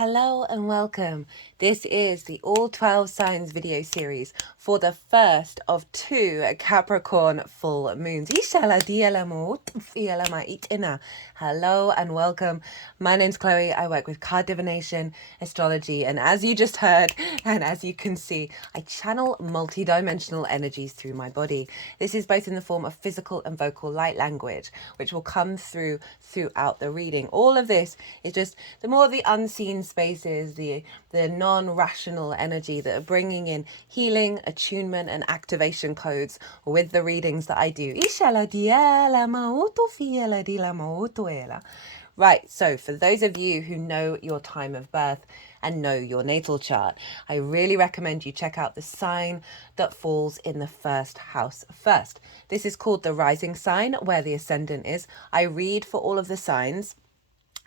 Hello and welcome. This is the All 12 Signs video series for the first of two Capricorn full moons. Hello and welcome. My name's Chloe. I work with card divination, astrology, and as you just heard, and as you can see, I channel multi-dimensional energies through my body. This is both in the form of physical and vocal light language, which will come through throughout the reading. All of this is just the more the unseen spaces, the non-rational energy that are bringing in healing, attunement, and activation codes with the readings that I do. Right, so for those of you who know your time of birth and know your natal chart, I really recommend you check out the sign that falls in the first house first. This is called the rising sign, where the ascendant is. I read for all of the signs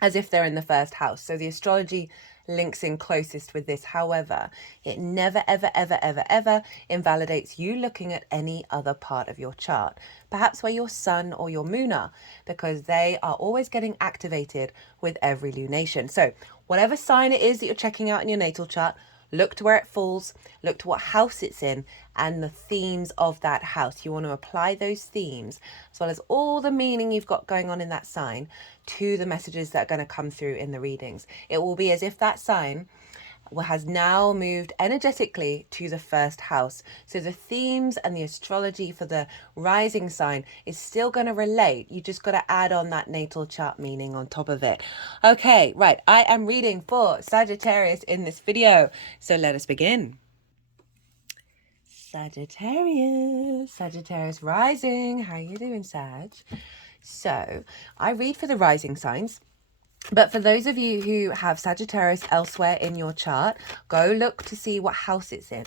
as if they're in the first house. So the astrology links in closest with this. However, it never, ever, ever, ever, ever invalidates you looking at any other part of your chart, perhaps where your sun or your moon are, because they are always getting activated with every lunation. So whatever sign it is that you're checking out in your natal chart, look to where it falls, look to what house it's in, and the themes of that house. You want to apply those themes, as well as all the meaning you've got going on in that sign, to the messages that are going to come through in the readings. It will be as if that sign has now moved energetically to the first house. So the themes and the astrology for the rising sign is still going to relate. You just got to add on that natal chart meaning on top of it. Okay, right. I am reading for Sagittarius in this video. So let us begin. Sagittarius rising. How you doing, Sag? So I read for the rising signs. But for those of you who have Sagittarius elsewhere in your chart, go look to see what house it's in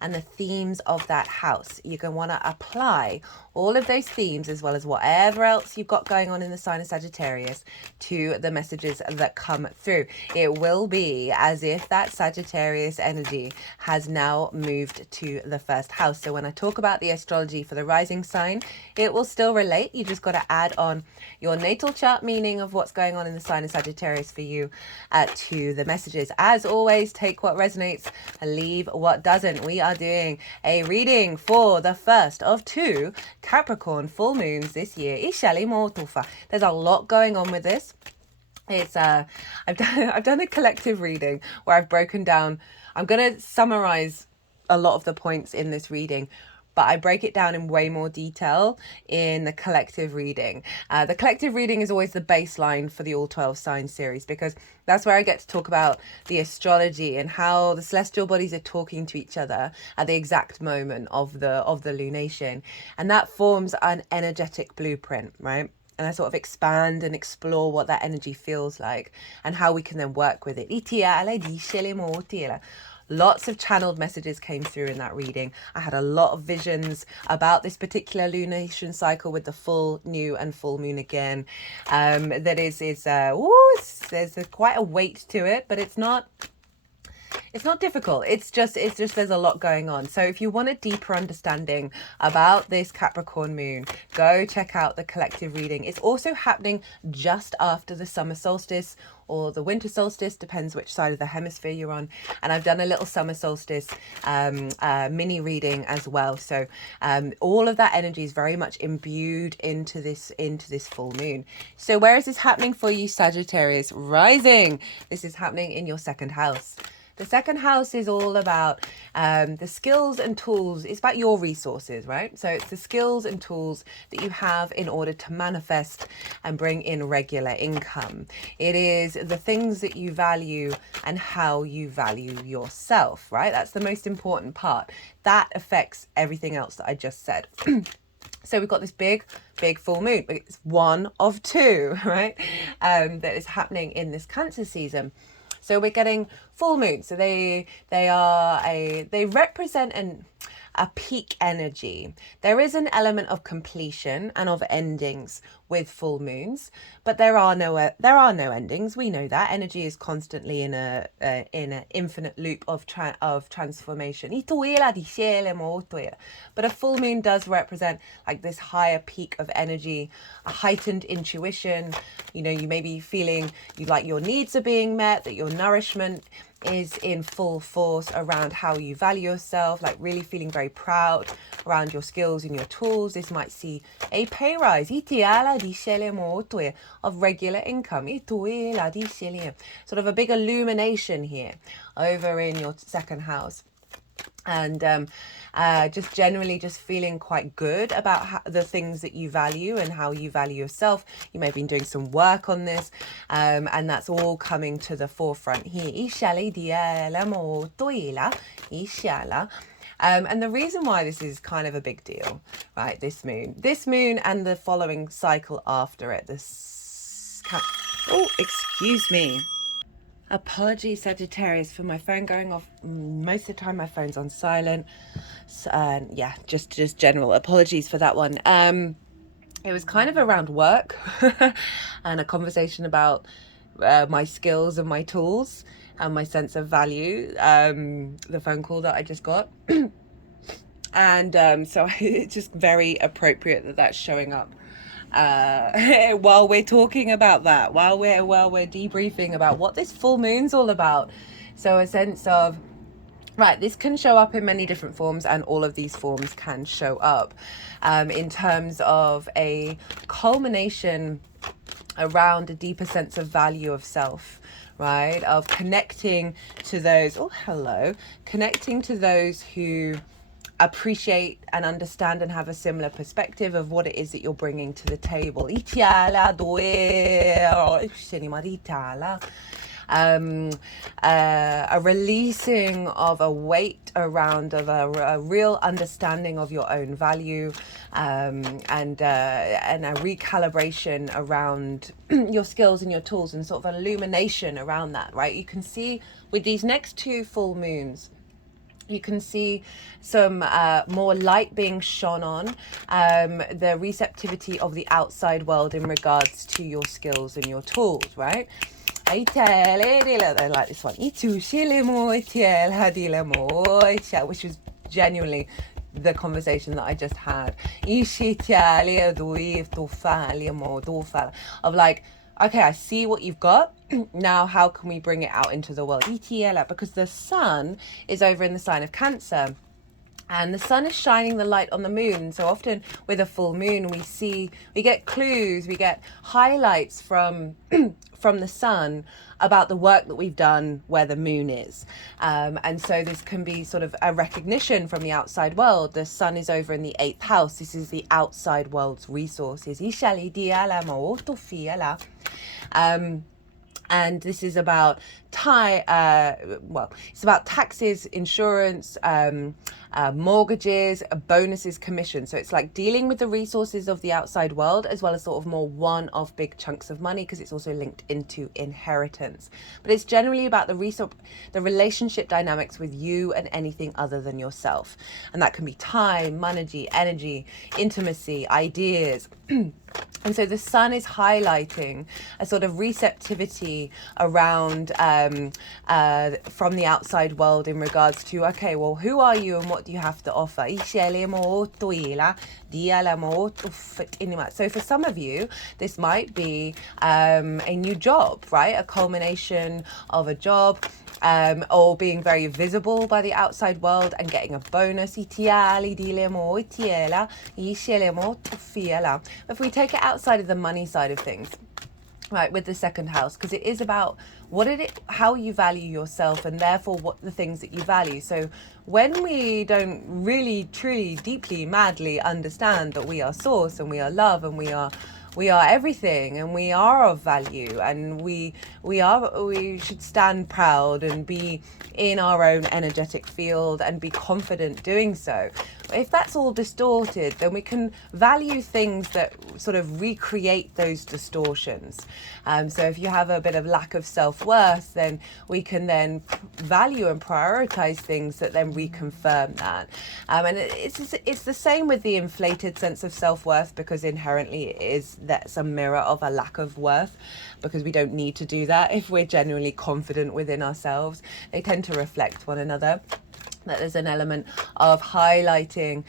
and the themes of that house. You're going to want to apply all of those themes, as well as whatever else you've got going on in the sign of Sagittarius, to the messages that come through. It will be as if that Sagittarius energy has now moved to the first house. So when I talk about the astrology for the rising sign, it will still relate. You just got to add on your natal chart meaning of what's going on in the sign of Sagittarius for you to the messages. As always, take what resonates and leave what doesn't. We are doing a reading for the first of two Capricorn full moons this year. There's a lot going on with this. It's I've done a collective reading where I've broken down. I'm going to summarize a lot of the points in this reading, but I break it down in way more detail in the collective reading. The collective reading is always the baseline for the All 12 Signs series, because that's where I get to talk about the astrology and how the celestial bodies are talking to each other at the exact moment of the lunation. And that forms an energetic blueprint, right? And I sort of expand and explore what that energy feels like and how we can then work with it. Lots of channeled messages came through in that reading. I had a lot of visions about this particular lunation cycle with the full, new and full moon again. That there's quite a weight to it, but it's not difficult. It's just there's a lot going on. So if you want a deeper understanding about this Capricorn moon, go check out the collective reading. It's also happening just after the summer solstice or the winter solstice, depends which side of the hemisphere you're on. And I've done a little summer solstice mini reading as well. So all of that energy is very much imbued into this full moon. So where is this happening for you, Sagittarius rising? This is happening in your second house. The second house is all about the skills and tools. It's about your resources, right? So it's the skills and tools that you have in order to manifest and bring in regular income. It is the things that you value and how you value yourself, right? That's the most important part. That affects everything else that I just said. So we've got this big full moon. It's one of two, right? That is happening in this Cancer season. So we're getting full moon. So they represent a peak energy. There is an element of completion and of endings with full moons, but there are no endings. We know that energy is constantly in an infinite loop of transformation. But a full moon does represent like this higher peak of energy, a heightened intuition. You know, you may be feeling like your needs are being met, that your nourishment is in full force around how you value yourself, like really feeling very proud around your skills and your tools. This might see a pay rise of regular income, sort of a big illumination here over in your second house. And just generally just feeling quite good about the things that you value and how you value yourself. You may have been doing some work on this, and that's all coming to the forefront here. And the reason why this is kind of a big deal, right? This moon and the following cycle after it. Oh, excuse me. Apologies, Sagittarius, for my phone going off. Most of the time my phone's on silent. So, yeah, just general apologies for that one. It was kind of around work and a conversation about my skills and my tools and my sense of value, the phone call that I just got. And so it's just very appropriate that that's showing up while we're talking about that, while we're debriefing about what this full moon's all about. So a sense of, right, this can show up in many different forms, and all of these forms can show up in terms of a culmination around a deeper sense of value of self, right? Of connecting to those, connecting to those who appreciate and understand and have a similar perspective of what it is that you're bringing to the table. A releasing of a weight around of a real understanding of your own value, and a recalibration around your skills and your tools, and sort of illumination around that, right? You can see with these next two full moons, you can see some more light being shone on, the receptivity of the outside world in regards to your skills and your tools, right? I like this one, which was genuinely the conversation that I just had. Of like, okay, I see what you've got. Now, how can we bring it out into the world? Because the sun is over in the sign of Cancer. And the sun is shining the light on the moon. So often with a full moon, we get clues, we get highlights from from the sun about the work that we've done where the moon is. And so this can be sort of a recognition from the outside world. The sun is over in the 8th house. This is the outside world's resources. And this is about it's about taxes, insurance, mortgages, bonuses, commission. So it's like dealing with the resources of the outside world, as well as sort of more one-off big chunks of money, because it's also linked into inheritance. But it's generally about the relationship dynamics with you and anything other than yourself. And that can be time, money, energy, intimacy, ideas. And so the sun is highlighting a sort of receptivity around from the outside world in regards to, okay, well, who are you and what do you have to offer? So for some of you, this might be a new job, right? A culmination of a job. Or being very visible by the outside world and getting a bonus. If we take it outside of the money side of things, right, with the second house, because it is about how you value yourself, and therefore what the things that you value. So when we don't really, truly, deeply, madly understand that we are source and we are love and we are we are everything, and we are of value, and we should stand proud and be in our own energetic field and be confident doing so. If that's all distorted, then we can value things that sort of recreate those distortions. So if you have a bit of lack of self-worth, then we can then value and prioritize things that then reconfirm that. And it's the same with the inflated sense of self-worth, because inherently that's a mirror of a lack of worth, because we don't need to do that if we're genuinely confident within ourselves. They tend to reflect one another. That there's an element of highlighting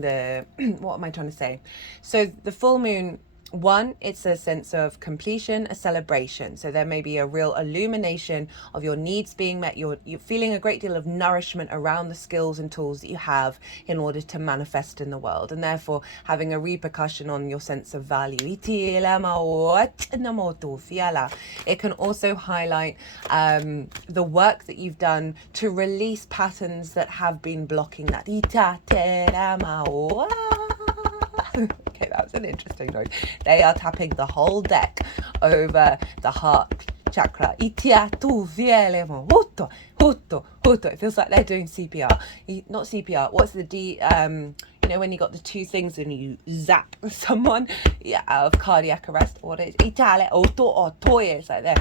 the what am I trying to say? So the full moon, one, it's a sense of completion, a celebration. So there may be a real illumination of your needs being met. You're feeling a great deal of nourishment around the skills and tools that you have in order to manifest in the world, and therefore having a repercussion on your sense of value. It can also highlight the work that you've done to release patterns that have been blocking that. Okay, that was an interesting noise. They are tapping the whole deck over the heart chakra. It feels like they're doing CPR. Not CPR. What's the D? You know, when you got the two things and you zap someone, yeah, of cardiac arrest. What is Itale? It's like they're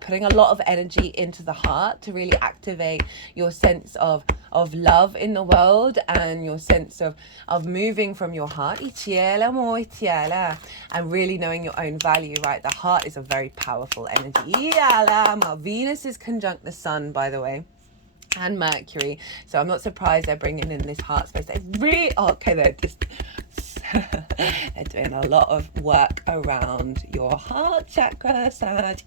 putting a lot of energy into the heart to really activate your sense of love in the world, and your sense of moving from your heart and really knowing your own value, right? The heart is a very powerful energy. Venus is conjunct the sun, by the way, and Mercury, so I'm not surprised they're bringing in this heart space. They really they're just they're doing a lot of work around your heart chakra, Sag.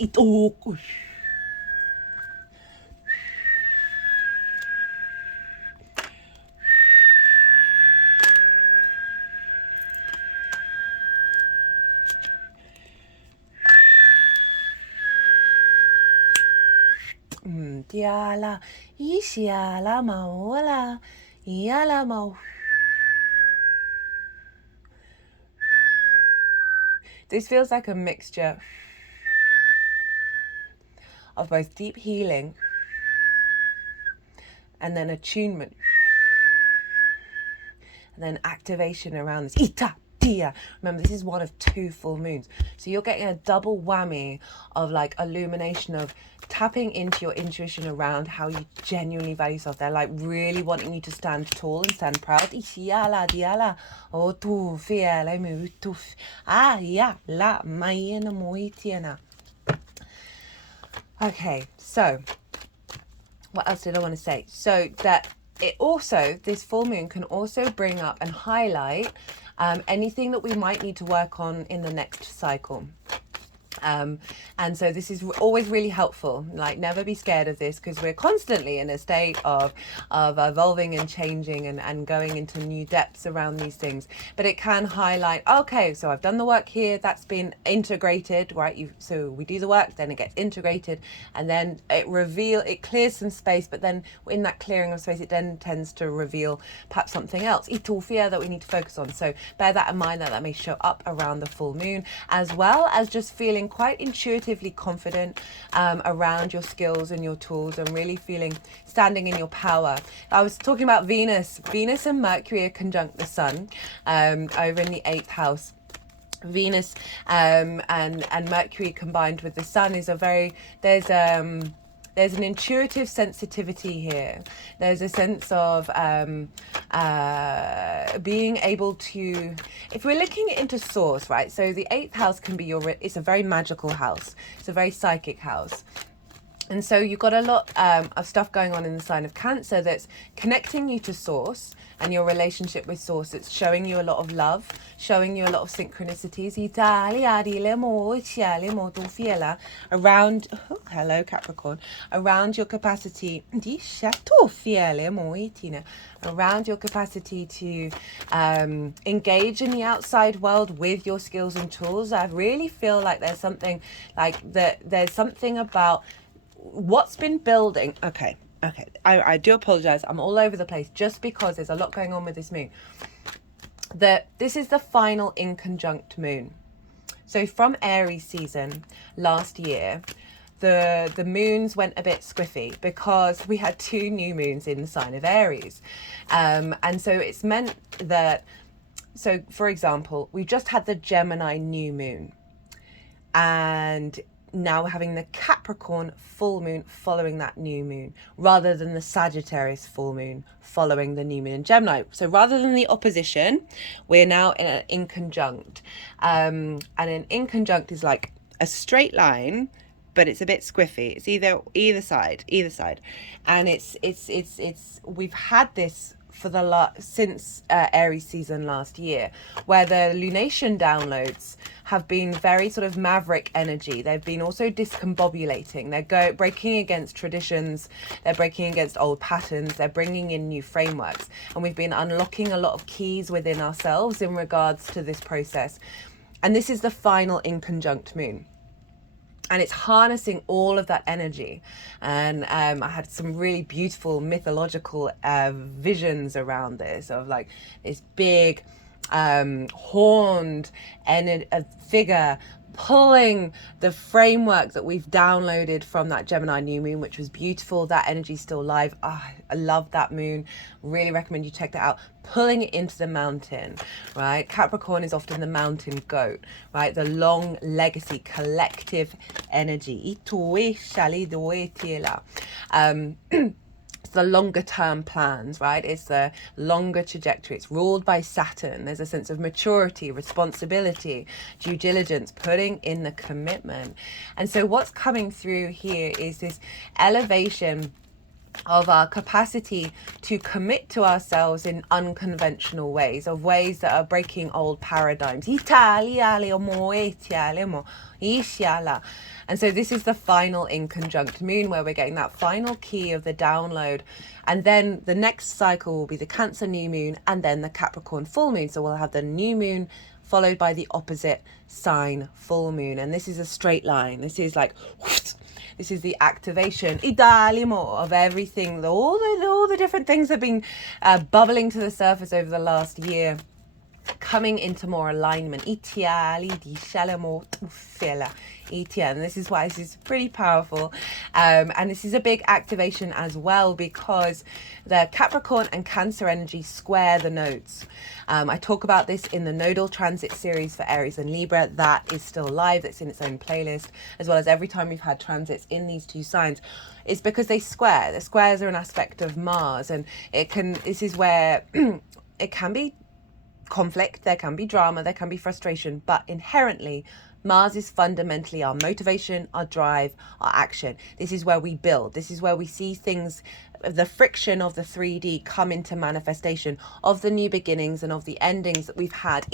Diala, Ishiala Maola, Yala Mao. This feels like a mixture of both deep healing and then attunement, and then activation around this. Ita, dia. Remember, this is one of 2 full moons. So you're getting a double whammy of like illumination, of tapping into your intuition around how you genuinely value yourself. They're like really wanting you to stand tall and stand proud. Okay, so what else did I want to say? So that it also, this full moon can also bring up and highlight anything that we might need to work on in the next cycle. And so this is always really helpful. Like, never be scared of this, because we're constantly in a state of evolving and changing and going into new depths around these things. But it can highlight, okay, so I've done the work here, that's been integrated, right? So we do the work, then it gets integrated, and then it clears some space, but then in that clearing of space, it then tends to reveal perhaps something else, itofia, that we need to focus on. So bear that in mind, that may show up around the full moon, as well as just feeling quite intuitively confident around your skills and your tools, and really standing in your power. I was talking about Venus and Mercury are conjunct the sun over in the 8th house. Venus and Mercury combined with the sun is there's an intuitive sensitivity here. There's a sense of being able to, if we're looking into source, right? So the 8th house can be it's a very magical house. It's a very psychic house. And so you've got a lot of stuff going on in the sign of Cancer that's connecting you to source and your relationship with source. It's showing you a lot of love, showing you a lot of synchronicities around, hello Capricorn, around your capacity, around your capacity to engage in the outside world with your skills and tools. I really feel like there's something about what's been building. Okay, I do apologize, I'm all over the place just because there's a lot going on with this moon. that this is the final inconjunct moon. So from Aries season last year, the moons went a bit squiffy because we had 2 new moons in the sign of Aries. And so it's meant that, so for example, we've just had the Gemini new moon, and now we're having the Capricorn full moon following that new moon, rather than the Sagittarius full moon following the new moon in Gemini. So rather than the opposition, we're now in an inconjunct. And an inconjunct is like a straight line, but it's a bit squiffy. It's either side. And it's we've had this for since Aries season last year, where the lunation downloads have been very sort of maverick energy. They've been also discombobulating. They're breaking against traditions. They're breaking against old patterns. They're bringing in new frameworks. And we've been unlocking a lot of keys within ourselves in regards to this process. And this is the final inconjunct moon. And it's harnessing all of that energy. And I had some really beautiful mythological visions around this, of like this big horned figure pulling the framework that we've downloaded from that Gemini new moon, which was beautiful. That energy's still live. I love that moon. Really recommend you check that out. Pulling it into the mountain, right? Capricorn is often the mountain goat, right? The long legacy collective energy. It's the longer term plans, right? It's the longer trajectory. It's ruled by Saturn. There's a sense of maturity, responsibility, due diligence, putting in the commitment. And so what's coming through here is this elevation of our capacity to commit to ourselves in unconventional ways, of ways that are breaking old paradigms. And so this is the final inconjunct moon, where we're getting that final key of the download. And then the next cycle will be the Cancer new moon, and then the Capricorn full moon. So we'll have the new moon followed by the opposite sign full moon. And this is a straight line. This is like, this is the activation of everything. All the different things have been bubbling to the surface over the last year, coming into more alignment. And this is why this is pretty powerful. And this is a big activation as well, because the Capricorn and Cancer energy square the nodes. I talk about this in the nodal transit series for Aries and Libra. That is still live. That's in its own playlist, as well as every time we've had transits in these 2 signs. It's because they square. The squares are an aspect of Mars, and this is where it can be conflict, there can be drama, there can be frustration, but inherently Mars is fundamentally our motivation, our drive, our action. This is where we build. This is where we see things, the friction of the 3D come into manifestation, of the new beginnings and of the endings that we've had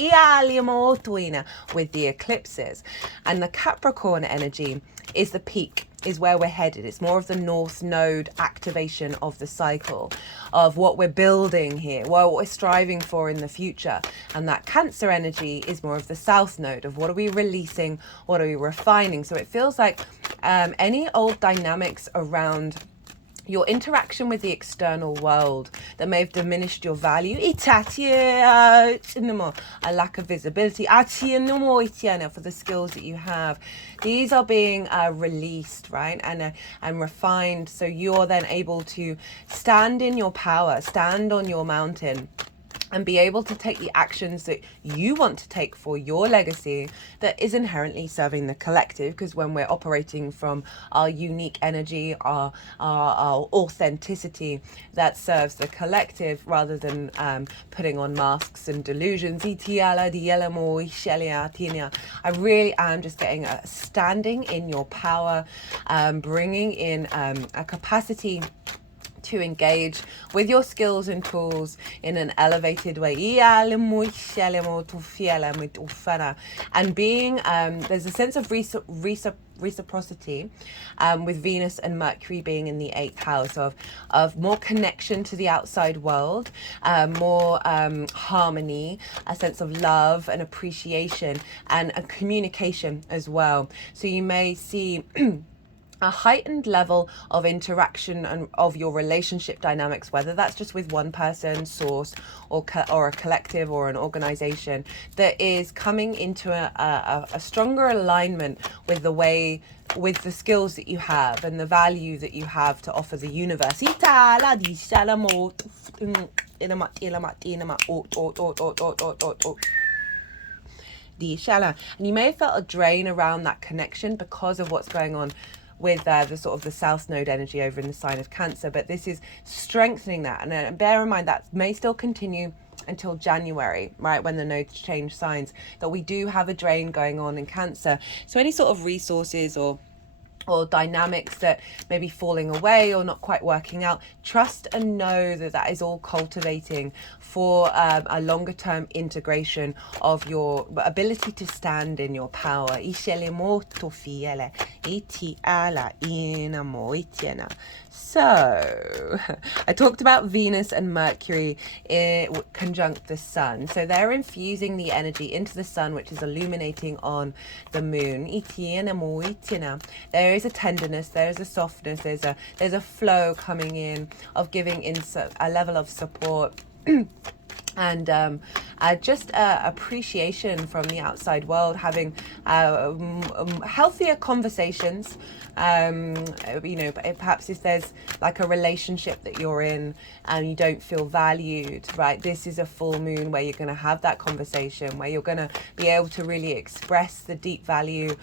with the eclipses. And the Capricorn energy is the peak, is where we're headed. It's more of the North Node activation of the cycle, of what we're building here, what we're striving for in the future. And that Cancer energy is more of the South Node, of what are we releasing, what are we refining. So it feels like any old dynamics around your interaction with the external world that may have diminished your value, a lack of visibility for the skills that you have, these are being released, right, and refined, so you're then able to stand in your power, stand on your mountain, and be able to take the actions that you want to take for your legacy that is inherently serving the collective. Because when we're operating from our unique energy, our authenticity, that serves the collective rather than putting on masks and delusions. I really am just getting a standing in your power, bringing in a capacity to engage with your skills and tools in an elevated way, and being there's a sense of reciprocity with Venus and Mercury being in the 8th house, of more connection to the outside world, more harmony, a sense of love and appreciation, and a communication as well. So you may see a heightened level of interaction and of your relationship dynamics, whether that's just with one person, source, or a collective or an organization, that is coming into a stronger alignment with the way, with the skills that you have and the value that you have to offer the universe. And you may have felt a drain around that connection because of what's going on with the sort of the South Node energy over in the sign of Cancer, but this is strengthening that. And bear in mind that may still continue until January, right, when the nodes change signs, that we do have a drain going on in Cancer. So any sort of resources or dynamics that may be falling away or not quite working out, trust and know that that is all cultivating for a longer term integration of your ability to stand in your power. So I talked about Venus and Mercury conjunct the sun. So they're infusing the energy into the sun, which is illuminating on the moon. There is a tenderness, there is a softness, there's a flow coming in of giving in a level of support and just appreciation from the outside world, having healthier conversations. Perhaps if there's like a relationship that you're in and you don't feel valued, right, this is a full moon where you're going to have that conversation, where you're going to be able to really express the deep value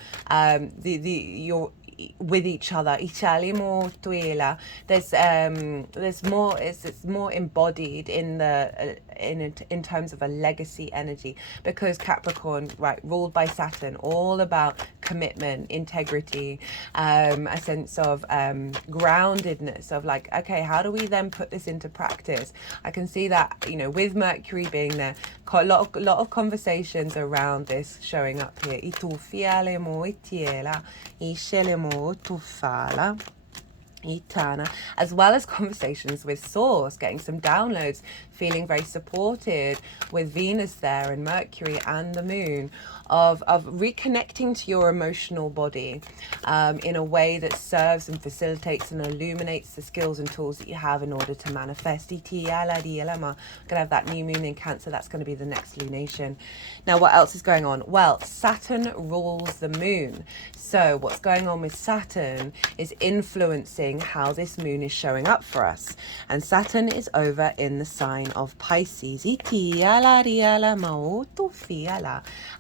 your with each other. There's more, it's more embodied in the in terms of a legacy energy, because Capricorn, right, ruled by Saturn, all about commitment, integrity, a sense of groundedness, of like, okay, how do we then put this into practice? I can see that, with Mercury being there, a lot of conversations around this showing up here. As well as conversations with Source, getting some downloads, feeling very supported with Venus there and Mercury and the moon, of reconnecting to your emotional body in a way that serves and facilitates and illuminates the skills and tools that you have in order to manifest. Gonna have that new moon in Cancer. That's going to be the next lunation. Now, what else is going on? Well, Saturn rules the moon. So what's going on with Saturn is influencing how this moon is showing up for us. And Saturn is over in the sign of Pisces,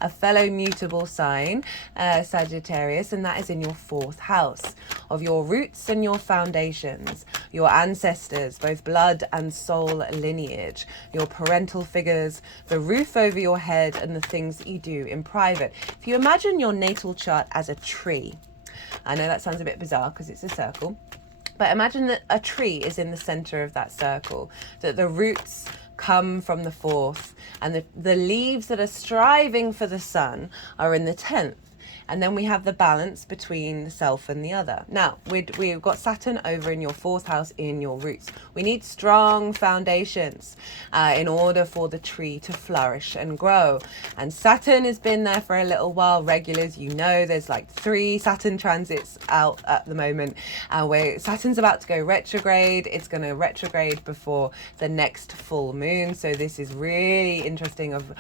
a fellow mutable sign, Sagittarius, and that is in your 4th house of your roots and your foundations, your ancestors, both blood and soul lineage, your parental figures, the roof over your head, and the things that you do in private. If you imagine your natal chart as a tree, I know that sounds a bit bizarre because it's a circle, but imagine that a tree is in the center of that circle, that the roots come from the 4th, and the leaves that are striving for the sun are in the 10th. And then we have the balance between the self and the other. Now, we've got Saturn over in your 4th house in your roots. We need strong foundations in order for the tree to flourish and grow. And Saturn has been there for a little while. Regulars, there's like 3 Saturn transits out at the moment. Where Saturn's about to go retrograde. It's going to retrograde before the next full moon. So this is really interesting of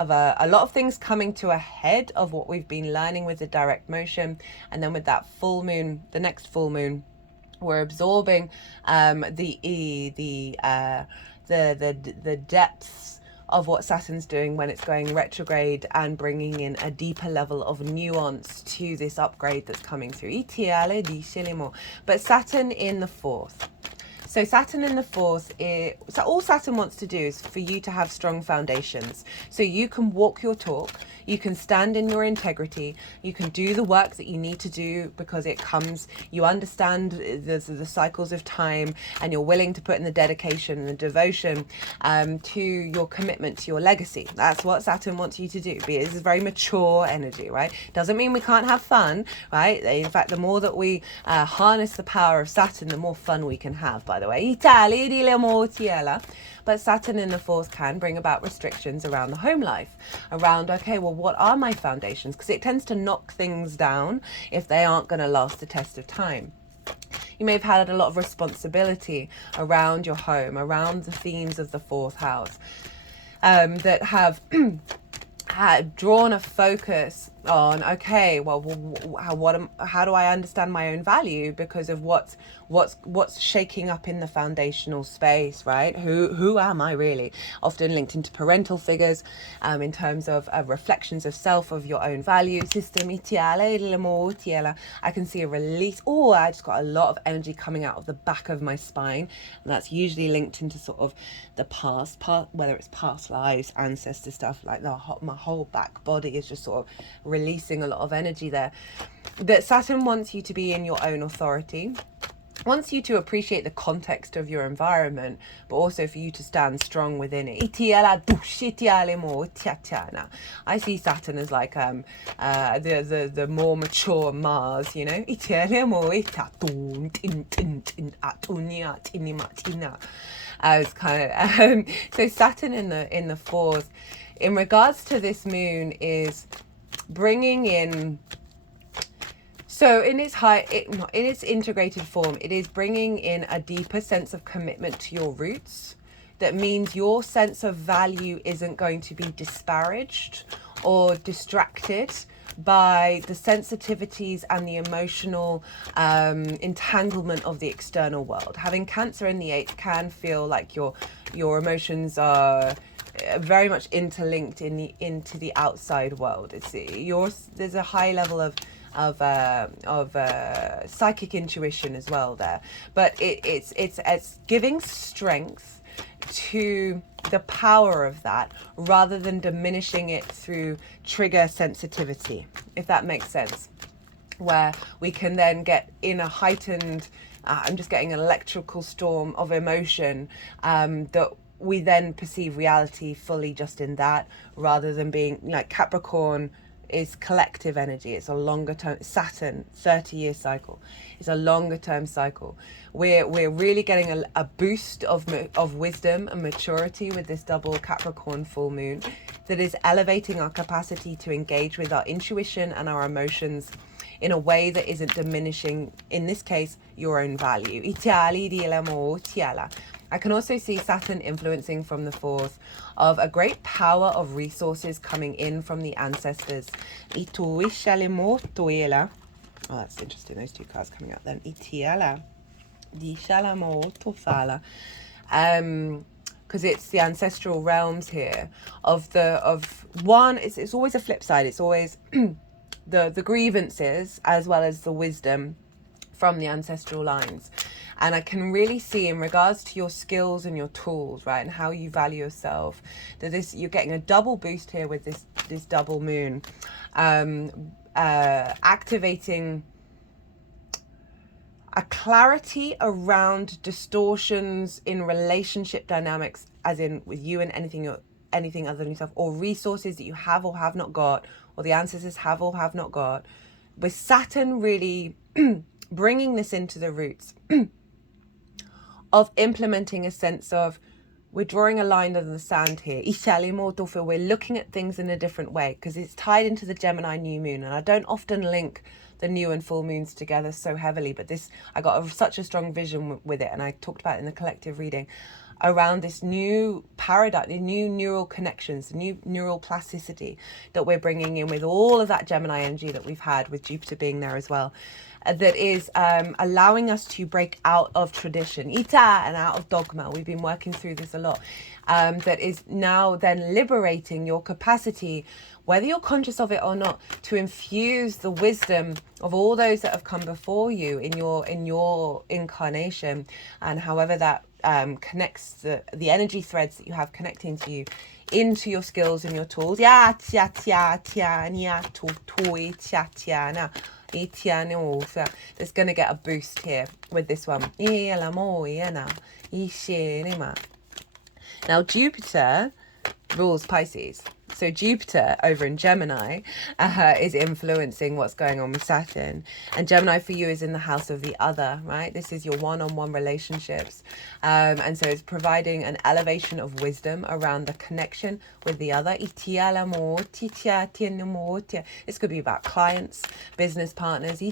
a lot of things coming to a head of what we've been learning with the direct motion. And then with that full moon, the next full moon, we're absorbing the depths of what Saturn's doing when it's going retrograde, and bringing in a deeper level of nuance to this upgrade that's coming through. But Saturn in the 4th. So Saturn in the 4th, so all Saturn wants to do is for you to have strong foundations. So you can walk your talk, you can stand in your integrity, you can do the work that you need to do because it comes, you understand the cycles of time, and you're willing to put in the dedication and the devotion to your commitment to your legacy. That's what Saturn wants you to do. This is very mature energy, right? Doesn't mean we can't have fun, right? In fact, the more that we harness the power of Saturn, the more fun we can have, by the way. But Saturn in the fourth can bring about restrictions around the home life, around, okay, well, what are my foundations? Because it tends to knock things down if they aren't going to last the test of time. You may have had a lot of responsibility around your home, around the themes of the fourth house, that have had drawn a focus on, okay, well, how do I understand my own value because of what's shaking up in the foundational space, right? Who am I really? Often linked into parental figures, in terms of reflections of self, of your own value system. I can see a release. Oh, I just got a lot of energy coming out of the back of my spine, and that's usually linked into sort of the past, whether it's past lives, ancestor stuff, like my whole back body is just sort of releasing a lot of energy there. That Saturn wants you to be in your own authority, wants you to appreciate the context of your environment, but also for you to stand strong within it. I see Saturn as like the more mature Mars, you know. As kind of so Saturn in the fourth, in regards to this moon, is bringing in. So in its integrated form, it is bringing in a deeper sense of commitment to your roots. That means your sense of value isn't going to be disparaged or distracted by the sensitivities and the emotional entanglement of the external world. Having Cancer in the 8th can feel like your emotions are very much interlinked into the outside world. There's a high level of psychic intuition as well there, but it's giving strength to the power of that rather than diminishing it through trigger sensitivity, if that makes sense, where we can then get in a heightened I'm just getting an electrical storm of emotion, that we then perceive reality fully just in that, rather than being like Capricorn is collective energy. It's a longer term. Saturn, 30-year cycle. It's a longer term cycle. We're really getting a boost of wisdom and maturity with this double Capricorn full moon, that is elevating our capacity to engage with our intuition and our emotions in a way that isn't diminishing, in this case, your own value. I can also see Saturn influencing from the fourth of a great power of resources coming in from the ancestors. Oh, that's interesting. Those two cards coming out then. Because it's the ancestral realms here of one. It's always a flip side. It's always the grievances as well as the wisdom from the ancestral lines. And I can really see, in regards to your skills and your tools, right, and how you value yourself, that you're getting a double boost here with this double moon, activating a clarity around distortions in relationship dynamics, as in with you and anything other than yourself, or resources that you have or have not got, or the ancestors have or have not got. With Saturn really bringing this into the roots of implementing a sense of, we're drawing a line under the sand here. We're looking at things in a different way, because it's tied into the Gemini new moon. And I don't often link the new and full moons together so heavily, but I got such a strong vision with it. And I talked about it in the collective reading around this new paradigm, the new neural connections, the new neural plasticity that we're bringing in with all of that Gemini energy that we've had, with Jupiter being there as well. That is allowing us to break out of tradition, and out of dogma. We've been working through this a lot. That is now then liberating your capacity, whether you're conscious of it or not, to infuse the wisdom of all those that have come before you in your incarnation, and however that connects the energy threads that you have connecting to you into your skills and your tools. There's going to get a boost here with this one. Now Jupiter rules Pisces, So Jupiter over in Gemini is influencing what's going on with Saturn. And Gemini for you is in the house of the other, right? This is your one-on-one relationships. And so it's providing an elevation of wisdom around the connection with the other. This could be about clients, business partners,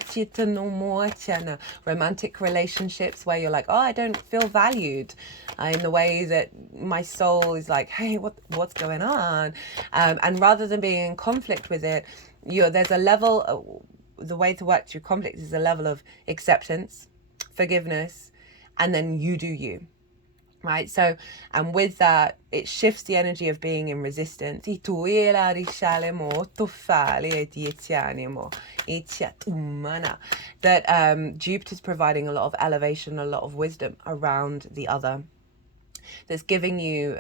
romantic relationships where you're like, oh, I don't feel valued in the way that my soul is like, hey, what's going on? And rather than being in conflict with it, there's a level, the way to work through conflict is a level of acceptance, forgiveness, and then you do you. Right, so, and with that, it shifts the energy of being in resistance. That Jupiter's providing a lot of elevation, a lot of wisdom around the other. That's giving you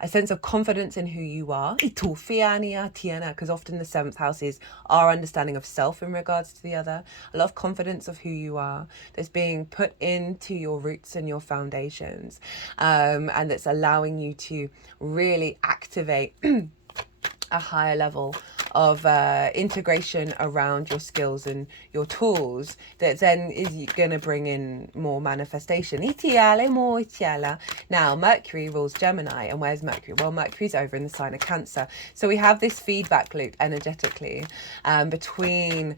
a sense of confidence in who you are. Because often the seventh house is our understanding of self in regards to the other. A lot of confidence of who you are that's being put into your roots and your foundations. And that's allowing you to really activate a higher level of integration around your skills and your tools that then is going to bring in more manifestation. Now, Mercury rules Gemini. And where's Mercury? Well, Mercury's over in the sign of Cancer. So we have this feedback loop energetically between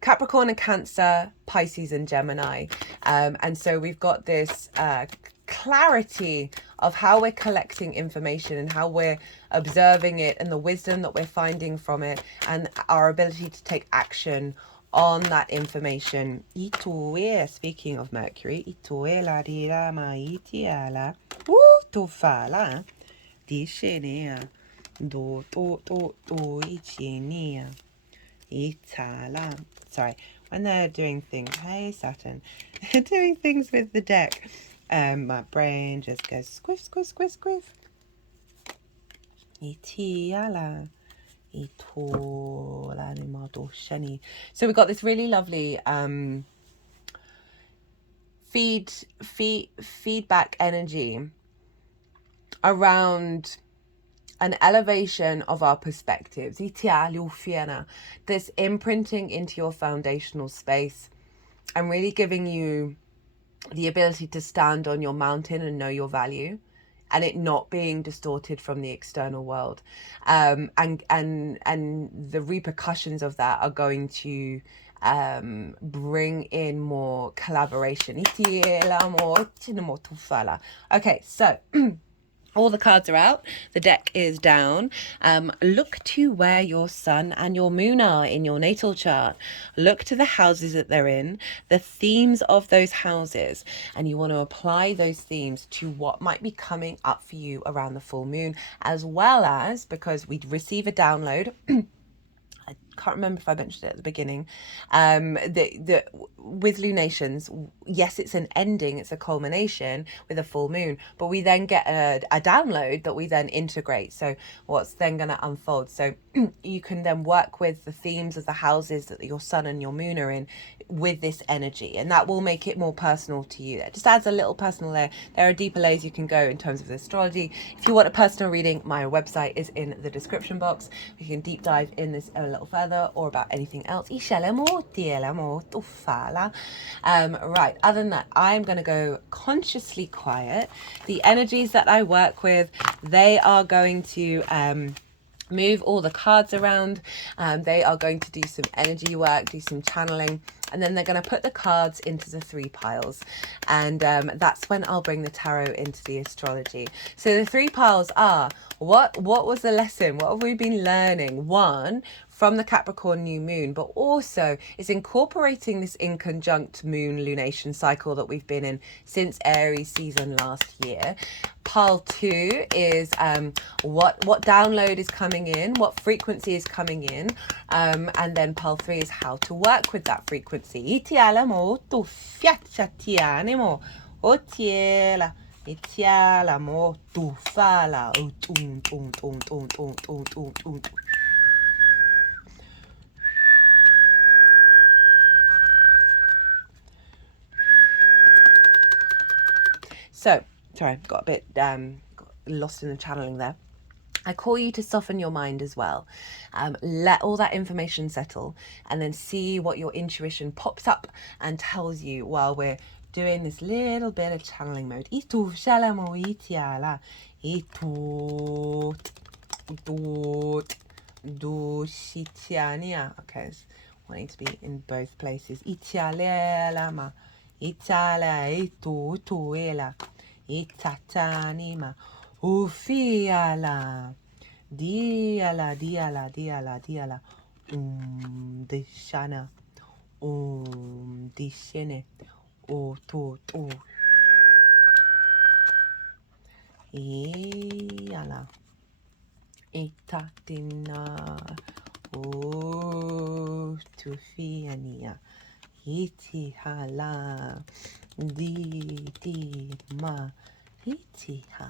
Capricorn and Cancer, Pisces and Gemini. And so we've got this clarity of how we're collecting information and how we're observing it and the wisdom that we're finding from it and our ability to take action on that information. Speaking of Mercury, sorry, when they're doing things, hey Saturn, doing things with the deck, my brain just goes squiff, squiff, squiff, squiff. So we've got this really lovely feedback energy around an elevation of our perspectives. This imprinting into your foundational space and really giving you the ability to stand on your mountain and know your value, and it not being distorted from the external world. And the repercussions of that are going to bring in more collaboration. Okay, so all the cards are out. The deck is down. Look to where your sun and your moon are in your natal chart. Look to the houses that they're in, the themes of those houses, and you want to apply those themes to what might be coming up for you around the full moon, as well as, because we receive a download, I can't remember if I mentioned it at the beginning, with lunations, yes, it's an ending, it's a culmination with a full moon, but we then get a download that we then integrate. So what's then going to unfold? So you can then work with the themes of the houses that your sun and your moon are in with this energy, and that will make it more personal to you. It just adds a little personal layer. There are deeper layers you can go in terms of the astrology. If you want a personal reading, my website is in the description box. We can deep dive in this a little further, or about anything else. Right, other than that, I'm going to go consciously quiet. The energies that I work with, they are going to move all the cards around. They are going to do some energy work, do some channeling, and then they're going to put the cards into the 3 piles. And that's when I'll bring the tarot into the astrology. So the 3 piles are, what was the lesson? What have we been learning? 1, from the Capricorn new moon, but also it's incorporating this in conjunct moon lunation cycle that we've been in since Aries season last year. Pile 2 is what download is coming in, what frequency is coming in, and then pile 3 is how to work with that frequency. So, sorry, got a bit lost in the channeling there. I call you to soften your mind as well. Let all that information settle and then see what your intuition pops up and tells you while we're doing this little bit of channeling mode. Okay, it's wanting to be in both places. Ufiala, diala, dishana, dishene, to, iala, itatina, tufiania, itihala, di, ma, itiha.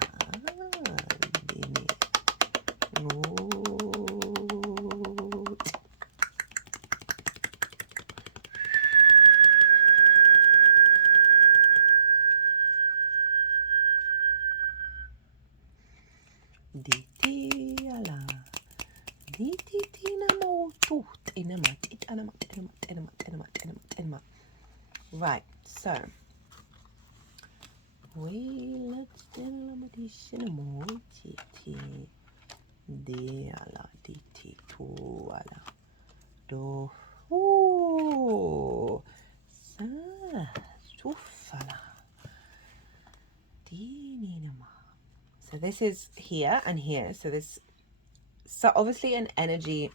Right, so let's do sa sufala dininama. So this is here and here. So this, so obviously an energy.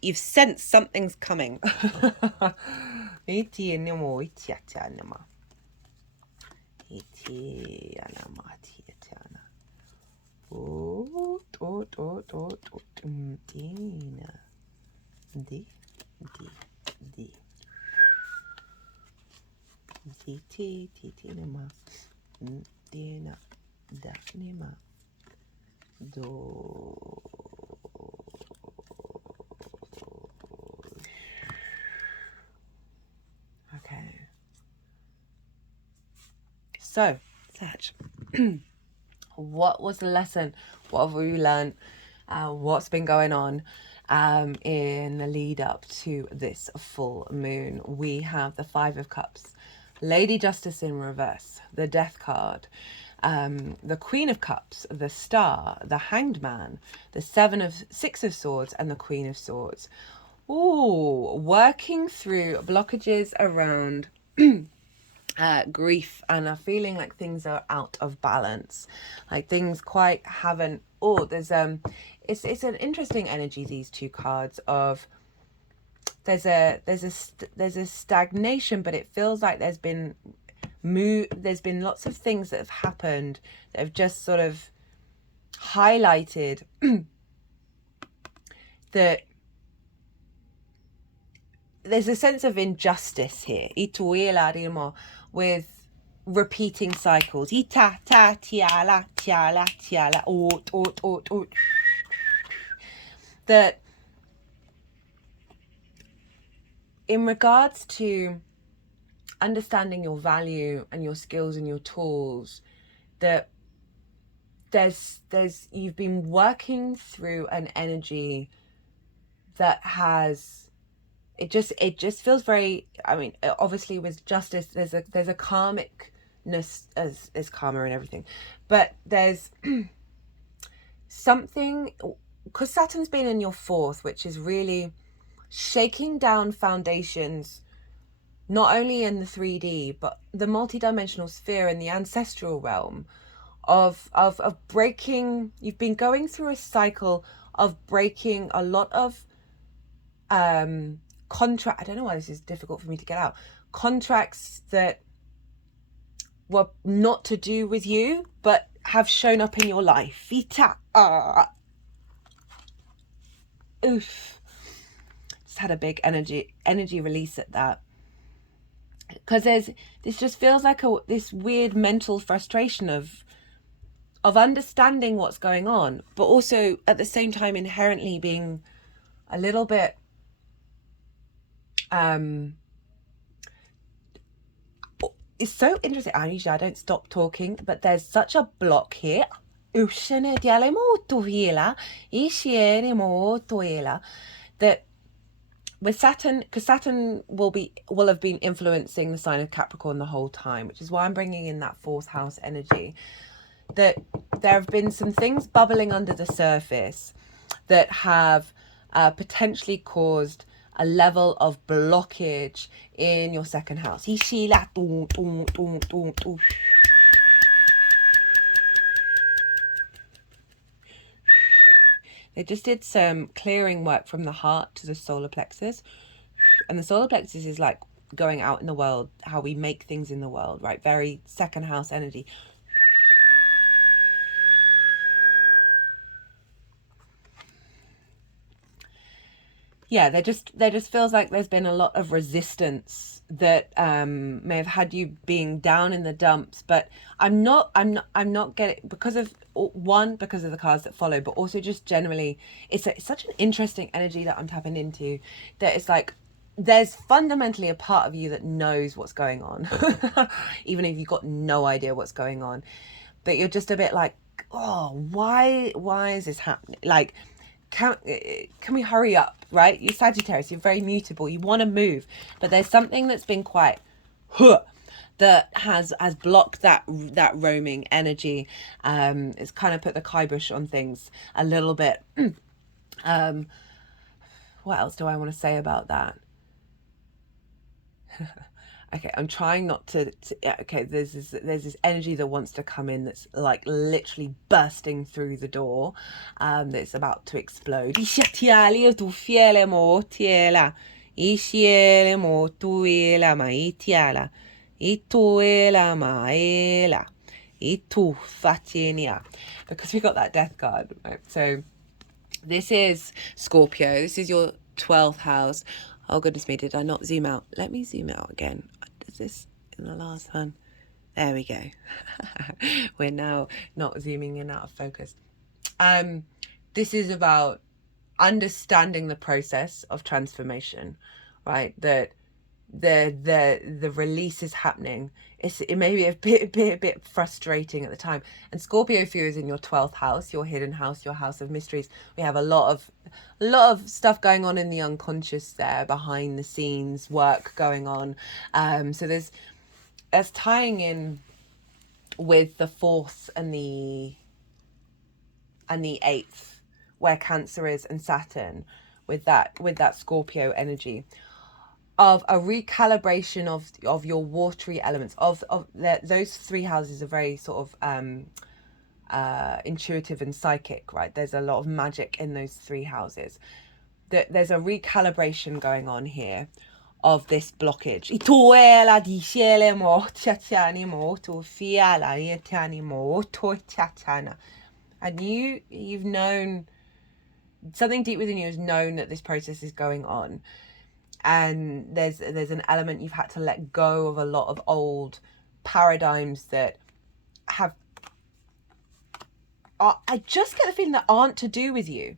You've sensed something's coming. Okay. So, Sag, what was the lesson? What have we learned? What's been going on in the lead up to this full moon? We have the Five of Cups, Lady Justice in reverse, the Death card, the Queen of Cups, the Star, the Hanged Man, the Six of Swords, and the Queen of Swords. Ooh, working through blockages around grief and a feeling like things are out of balance, like things quite haven't. Oh, there's it's an interesting energy, these two cards of there's a stagnation, but it feels like there's been lots of things that have happened that have just sort of highlighted that there's a sense of injustice here with repeating cycles. That in regards to understanding your value and your skills and your tools, that you've been working through an energy that has it just feels very, I mean, obviously with justice there's a karmicness as karma and everything, but there's something, because Saturn's been in your fourth, which is really shaking down foundations, not only in the 3D but the multidimensional sphere and the ancestral realm of breaking. You've been going through a cycle of breaking a lot of contract. I don't know why this is difficult for me to get out. Contracts that were not to do with you, but have shown up in your life. Oof. Just had a big energy release at that. Because this just feels like this weird mental frustration of understanding what's going on, but also at the same time inherently being a little bit it's so interesting. Usually I don't stop talking, but there's such a block here. That with Saturn, because Saturn will have been influencing the sign of Capricorn the whole time, which is why I'm bringing in that fourth house energy. That there have been some things bubbling under the surface that have potentially caused a level of blockage in your second house. They just did some clearing work from the heart to the solar plexus. And the solar plexus is like going out in the world, how we make things in the world, right? Very second house energy. Yeah, there just feels like there's been a lot of resistance that may have had you being down in the dumps, but I'm not getting, because of the cards that follow, but also just generally it's such an interesting energy that I'm tapping into, that it's like there's fundamentally a part of you that knows what's going on even if you've got no idea what's going on, but you're just a bit like, oh, why is this happening? Like, can we hurry up, right? You're Sagittarius, you're very mutable, you want to move, but there's something that's been quite that has blocked that roaming energy. It's kind of put the kibosh on things a little bit. What else do I want to say about that? Okay, I'm trying not to okay, there's this energy that wants to come in that's like literally bursting through the door, that's about to explode. Because we got that death card, right? So this is Scorpio, this is your 12th house. Oh goodness me, did I not zoom out? Let me zoom out again. Is this in the last one? There we go. We're now not zooming in out of focus. This is about understanding the process of transformation, right? That the release is happening. It may be a bit frustrating at the time. And Scorpio for you is in your 12th house, your hidden house, your house of mysteries. We have a lot of stuff going on in the unconscious there, behind the scenes work going on. So there's tying in with the 4th and the 8th, where Cancer is, and Saturn, with that Scorpio energy of a recalibration of your watery elements, those 3 houses are very sort of intuitive and psychic, right? There's a lot of magic in those 3 houses. There's a recalibration going on here of this blockage. And you've known, something deep within you has known that this process is going on. And there's an element you've had to let go of, a lot of old paradigms that have, I just get the feeling that aren't to do with you,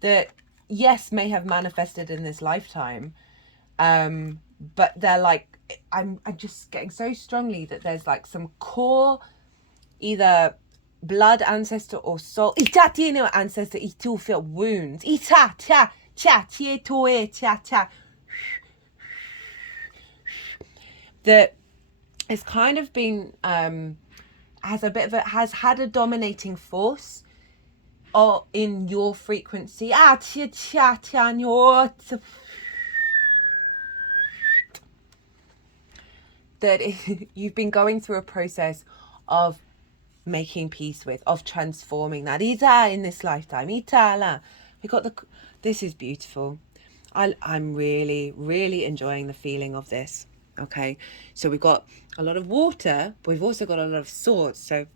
that yes, may have manifested in this lifetime, but they're like, I'm just getting so strongly that there's like some core, either blood ancestor or soul ancestor, itu feel wounds, that it's kind of been has had a dominating force in your frequency. That you've been going through a process of making peace with, of transforming that in this lifetime. We got this is beautiful. I'm really, really enjoying the feeling of this. Okay, so we've got a lot of water, but we've also got a lot of swords. So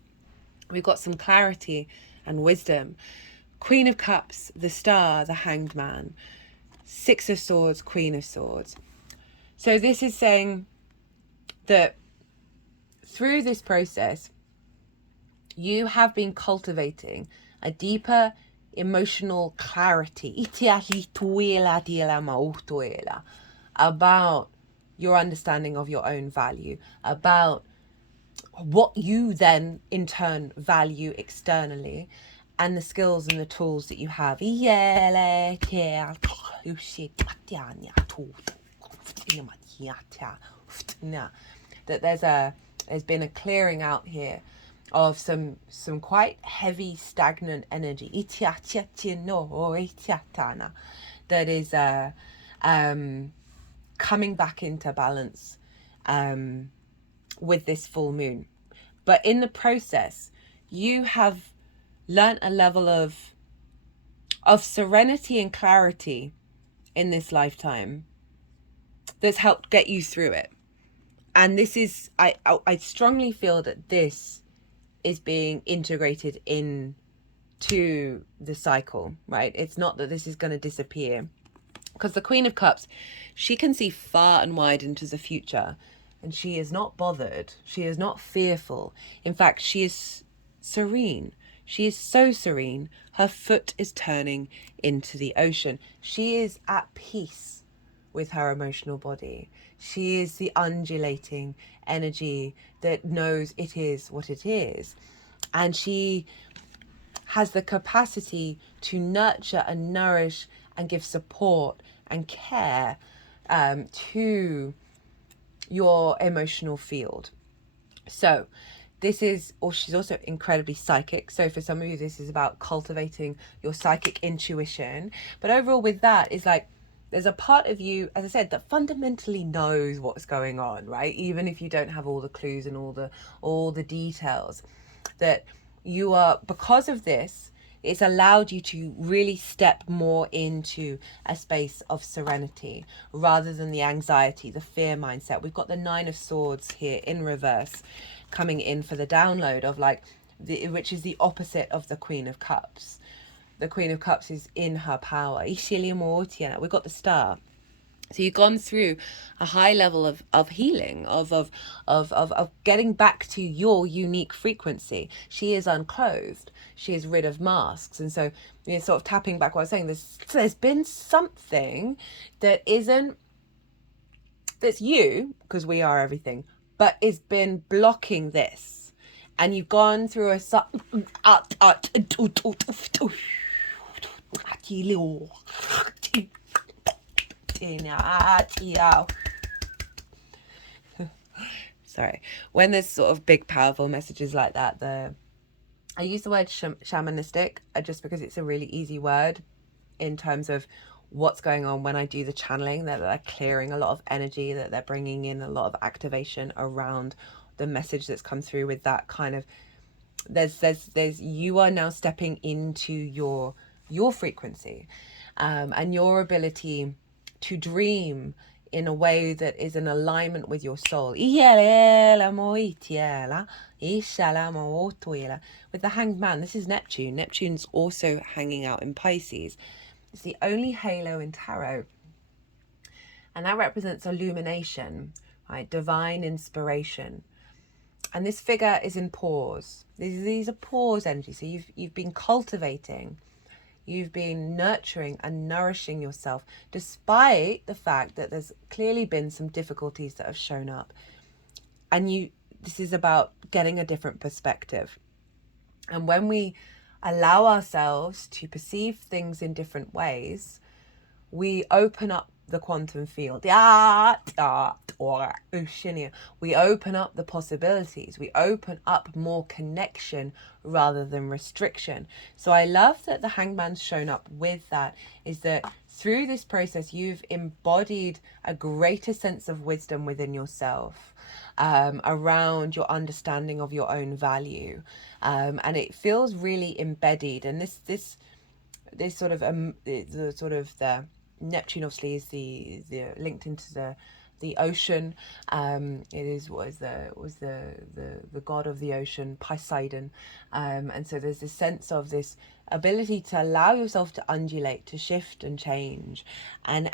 we've got some clarity and wisdom. Queen of Cups, the Star, the Hanged Man, 6 of Swords, Queen of Swords. So this is saying that through this process, you have been cultivating a deeper emotional clarity about your understanding of your own value, about what you then in turn value externally, and the skills and the tools that you have. That there's been a clearing out here of some quite heavy stagnant energy that is coming back into balance with this full moon. But in the process, you have learnt a level of serenity and clarity in this lifetime that's helped get you through it. And this is, I strongly feel that this is being integrated into the cycle, right? It's not that this is going to disappear, because the Queen of Cups, she can see far and wide into the future, and she is not bothered. She is not fearful. In fact, she is serene. She is so serene. Her foot is turning into the ocean. She is at peace with her emotional body. She is the undulating energy that knows it is what it is. And she has the capacity to nurture and nourish and give support and care to your emotional field. So this is, or she's also incredibly psychic. So for some of you, this is about cultivating your psychic intuition. But overall with that is like, there's a part of you, as I said, that fundamentally knows what's going on, right? Even if you don't have all the clues and all the details, that you are, because of this, it's allowed you to really step more into a space of serenity rather than the anxiety, the fear mindset. We've got the Nine of Swords here in reverse coming in for the download of like, which is the opposite of the Queen of Cups. The Queen of Cups is in her power. We've got the Star. So you've gone through a high level of healing, of getting back to your unique frequency. She is unclothed. She is rid of masks. And so you're sort of tapping back what I was saying. There's been something that that's you, because we are everything, but it's been blocking this. And you've gone through sorry, when there's sort of big powerful messages like that, I use the word shamanistic just because it's a really easy word in terms of what's going on when I do the channeling, that they're clearing a lot of energy, that they're bringing in a lot of activation around the message that's come through with that kind of, there's you are now stepping into your frequency, and your ability to dream in a way that is in alignment with your soul. With the Hanged Man, this is Neptune. Neptune's also hanging out in Pisces. It's the only halo in tarot. And that represents illumination, right? Divine inspiration. And this figure is in pause. These are pause energy. So you've been cultivating, you've been nurturing and nourishing yourself, despite the fact that there's clearly been some difficulties that have shown up. And this is about getting a different perspective. And when we allow ourselves to perceive things in different ways, we open up the quantum field. We open up the possibilities. We open up more connection rather than restriction. So I love that the Hangman's shown up with that, is that through this process, you've embodied a greater sense of wisdom within yourself, around your understanding of your own value. And it feels really embedded. And this sort of, the Neptune obviously is the linked into the ocean. It was the god of the ocean, Poseidon. And so there's this sense of this ability to allow yourself to undulate, to shift and change, and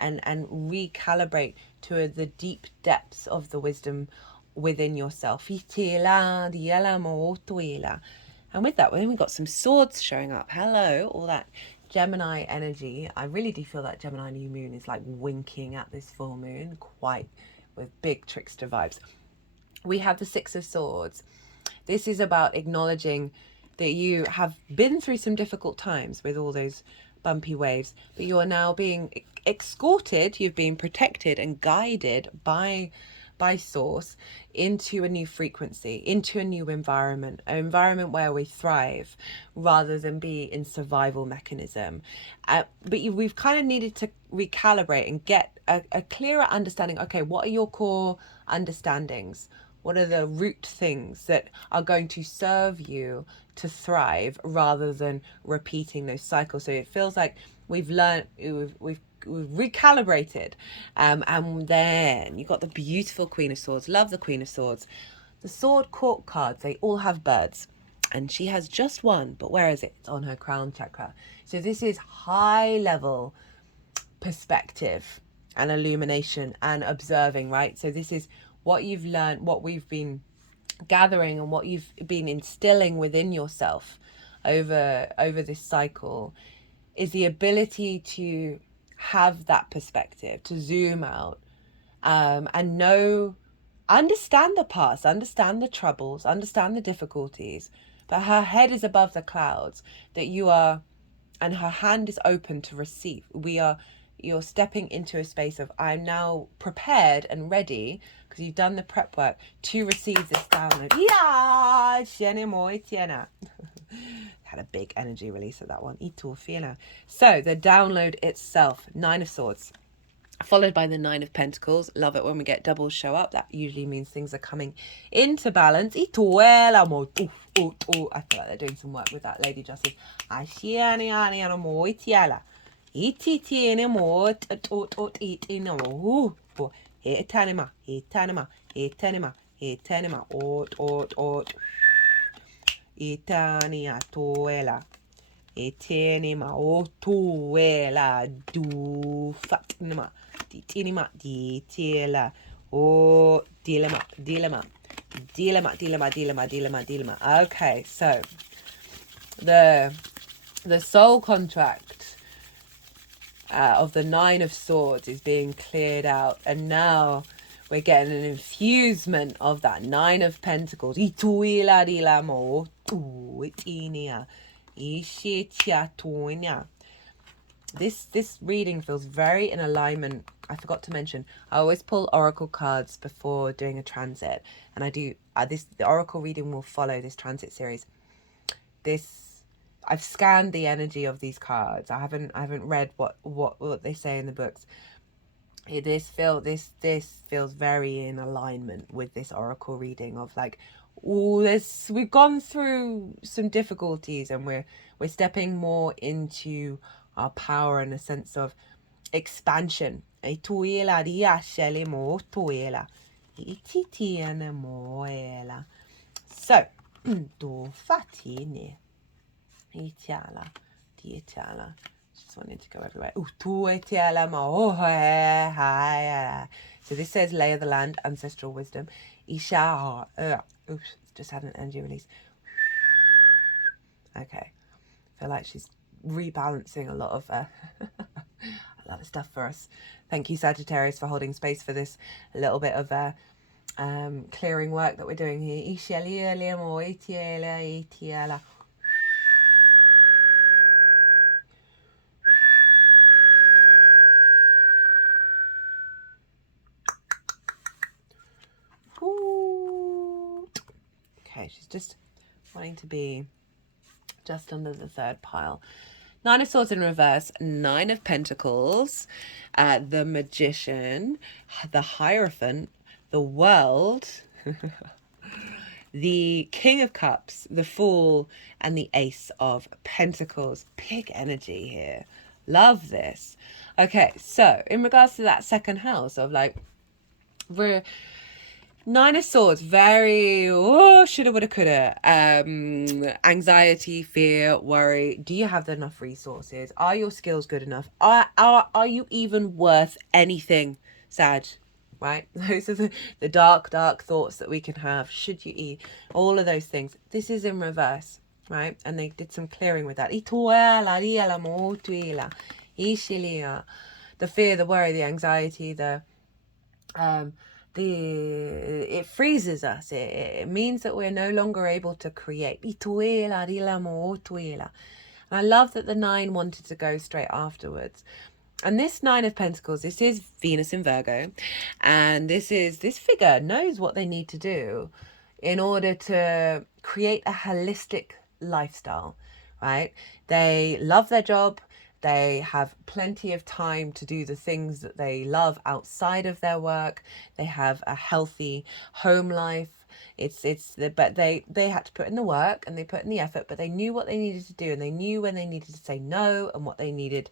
recalibrate to the deep depths of the wisdom within yourself. And with that, then we've got some swords showing up. Hello, all that Gemini energy. I really do feel that Gemini new moon is like winking at this full moon quite with big trickster vibes. We have the Six of Swords. This is about acknowledging that you have been through some difficult times with all those bumpy waves, but you are now being escorted, you've been protected and guided by source into a new frequency, into a new environment, an environment where we thrive rather than be in survival mechanism. But we've kind of needed to recalibrate and get a clearer understanding. Okay, what are your core understandings? What are the root things that are going to serve you to thrive rather than repeating those cycles? So it feels like we've learned, we've recalibrated. And then you got the beautiful Queen of Swords. Love the Queen of Swords. The Sword Court cards, they all have birds. And she has just one, but where is it? It's on her crown chakra. So this is high level perspective and illumination and observing, right? So this is what you've learned, what we've been gathering and what you've been instilling within yourself over this cycle is the ability to have that perspective, to zoom out, and understand the past, understand the troubles, understand the difficulties, but her head is above the clouds, that you are, and her hand is open to receive. You're stepping into a space of, I'm now prepared and ready, because you've done the prep work to receive this download. Had a big energy release of that one. So the download itself, Nine of Swords, followed by the Nine of Pentacles. Love it when we get doubles show up. That usually means things are coming into balance. I feel like they're doing some work with that Lady Justice. Itania toela, etenima otuela, du fatnima, ditinima, ditela, o dilema. Okay, so the soul contract of the Nine of Swords is being cleared out, and now we're getting an infusement of that Nine of Pentacles. This reading feels very in alignment. I forgot to mention, I always pull oracle cards before doing a transit, and I do the oracle reading will follow this transit series. I've scanned the energy of these cards. I haven't read what they say in the books. This feels very in alignment with this oracle reading of like, we've gone through some difficulties and we're stepping more into our power and a sense of expansion. So just wanted to go everywhere. So this says lay of the land, ancestral wisdom. Oops, just had an energy release. Okay, I feel like she's rebalancing a lot of stuff for us. Thank you, Sagittarius, for holding space for this little bit of clearing work that we're doing here. Okay, she's just wanting to be just under the third pile. Nine of Swords in reverse, Nine of Pentacles, the Magician, the Hierophant, the World, the King of Cups, the Fool, and the Ace of Pentacles. Big energy here. Love this. Okay, so in regards to that second house of like, we're Nine of Swords, very shoulda, woulda, coulda. Anxiety, fear, worry. Do you have enough resources? Are your skills good enough? Are you even worth anything, Sag? Right? Those are the dark thoughts that we can have. Should you eat? All of those things. This is in reverse, right? And they did some clearing with that. The fear, the worry, the anxiety, the it freezes us. It means that we're no longer able to create. And I love that the 9 wanted to go straight afterwards. And this 9 of Pentacles, this is Venus in Virgo. And this figure knows what they need to do in order to create a holistic lifestyle, right? They love their job. They have plenty of time to do the things that they love outside of their work. They have a healthy home life. But they had to put in the work and they put in the effort, but they knew what they needed to do, and they knew when they needed to say no and what they needed,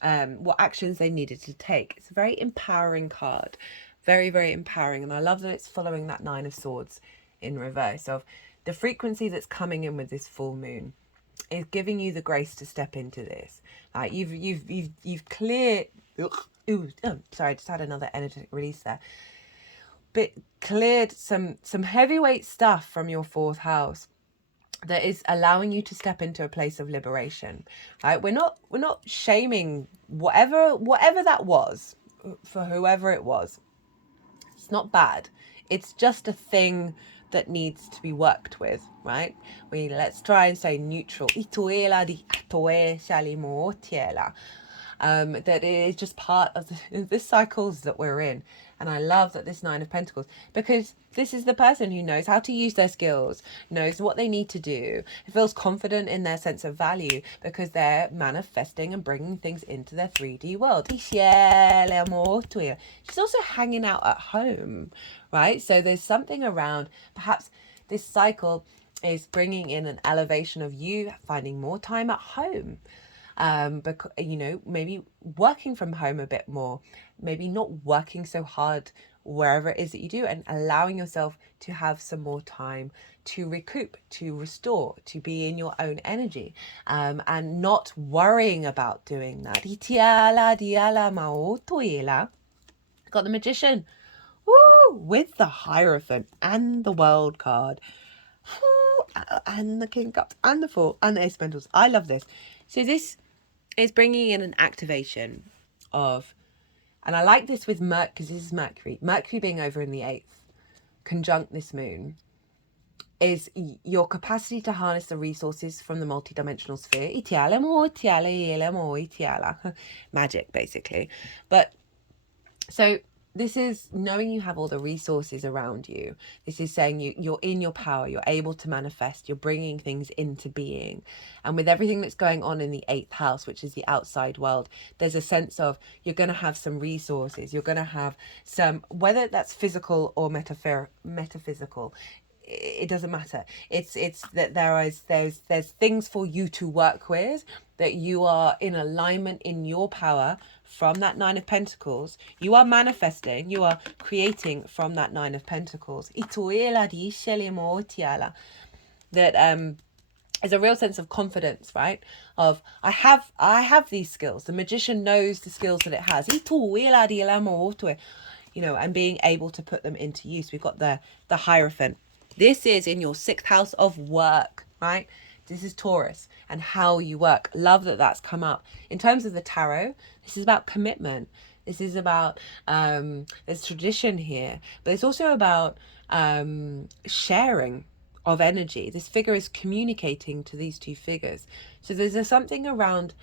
what actions they needed to take. It's a very empowering card, very, very empowering. And I love that it's following that 9 of Swords in reverse of the frequency that's coming in with this full moon is giving you the grace to step into this. Like you've cleared. Ooh, oh, sorry, I just had another energetic release there. But cleared some heavyweight stuff from your 4th house that is allowing you to step into a place of liberation. Right? We're not shaming whatever that was for whoever it was. It's not bad. It's just a thing that needs to be worked with, right? Let's try and say neutral. That it is just part of the cycles that we're in. And I love that this 9 of Pentacles, because this is the person who knows how to use their skills, knows what they need to do, feels confident in their sense of value because they're manifesting and bringing things into their 3D world. She's also hanging out at home, right? So there's something around, perhaps this cycle is bringing in an elevation of you finding more time at home. Because, maybe working from home a bit more, maybe not working so hard wherever it is that you do, and allowing yourself to have some more time to recoup, to restore, to be in your own energy, and not worrying about doing that. Got the Magician. Woo! With the Hierophant and the World card. And the King of Cups and the Fool and the Ace of Pentacles. I love this. So this is bringing in an activation of, and I like this with Mercury, because this is Mercury being over in the 8th, conjunct this moon, is your capacity to harness the resources from the multidimensional sphere. Magic, basically. But so this is knowing you have all the resources around you. This is saying you're in your power. You're able to manifest. You're bringing things into being. And with everything that's going on in the 8th house, which is the outside world, there's a sense of you're going to have some resources. You're going to have some, whether that's physical or metaphysical, it doesn't matter. It's that there's things for you to work with, that you are in alignment in your power from that 9 of Pentacles. You are manifesting, you are creating from that 9 of Pentacles. That is a real sense of confidence, right? Of I have these skills. The Magician knows the skills that it has. And being able to put them into use. We've got the Hierophant. This is in your 6th house of work, right? This is Taurus and how you work. Love that that's come up. In terms of the tarot, this is about commitment. This is about, there's tradition here, but it's also about sharing of energy. This figure is communicating to these 2 figures. So there's something around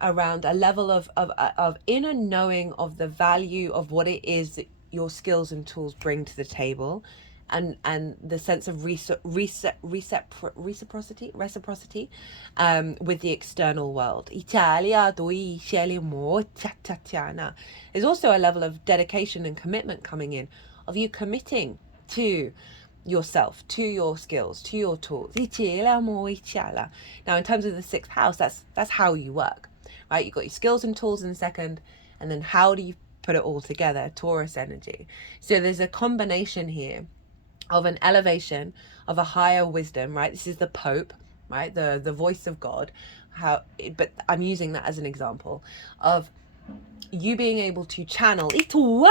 a level of inner knowing of the value of what it is that your skills and tools bring to the table. And the sense of reciprocity with the external world. There's also a level of dedication and commitment coming in, of you committing to yourself, to your skills, to your tools. Now, in terms of the 6th house, that's how you work, right? You've got your skills and tools in the 2nd, and then how do you put it all together? Taurus energy. So there's a combination here of an elevation of a higher wisdom, right? This is the Pope, right? The voice of God. But I'm using that as an example of you being able to channel through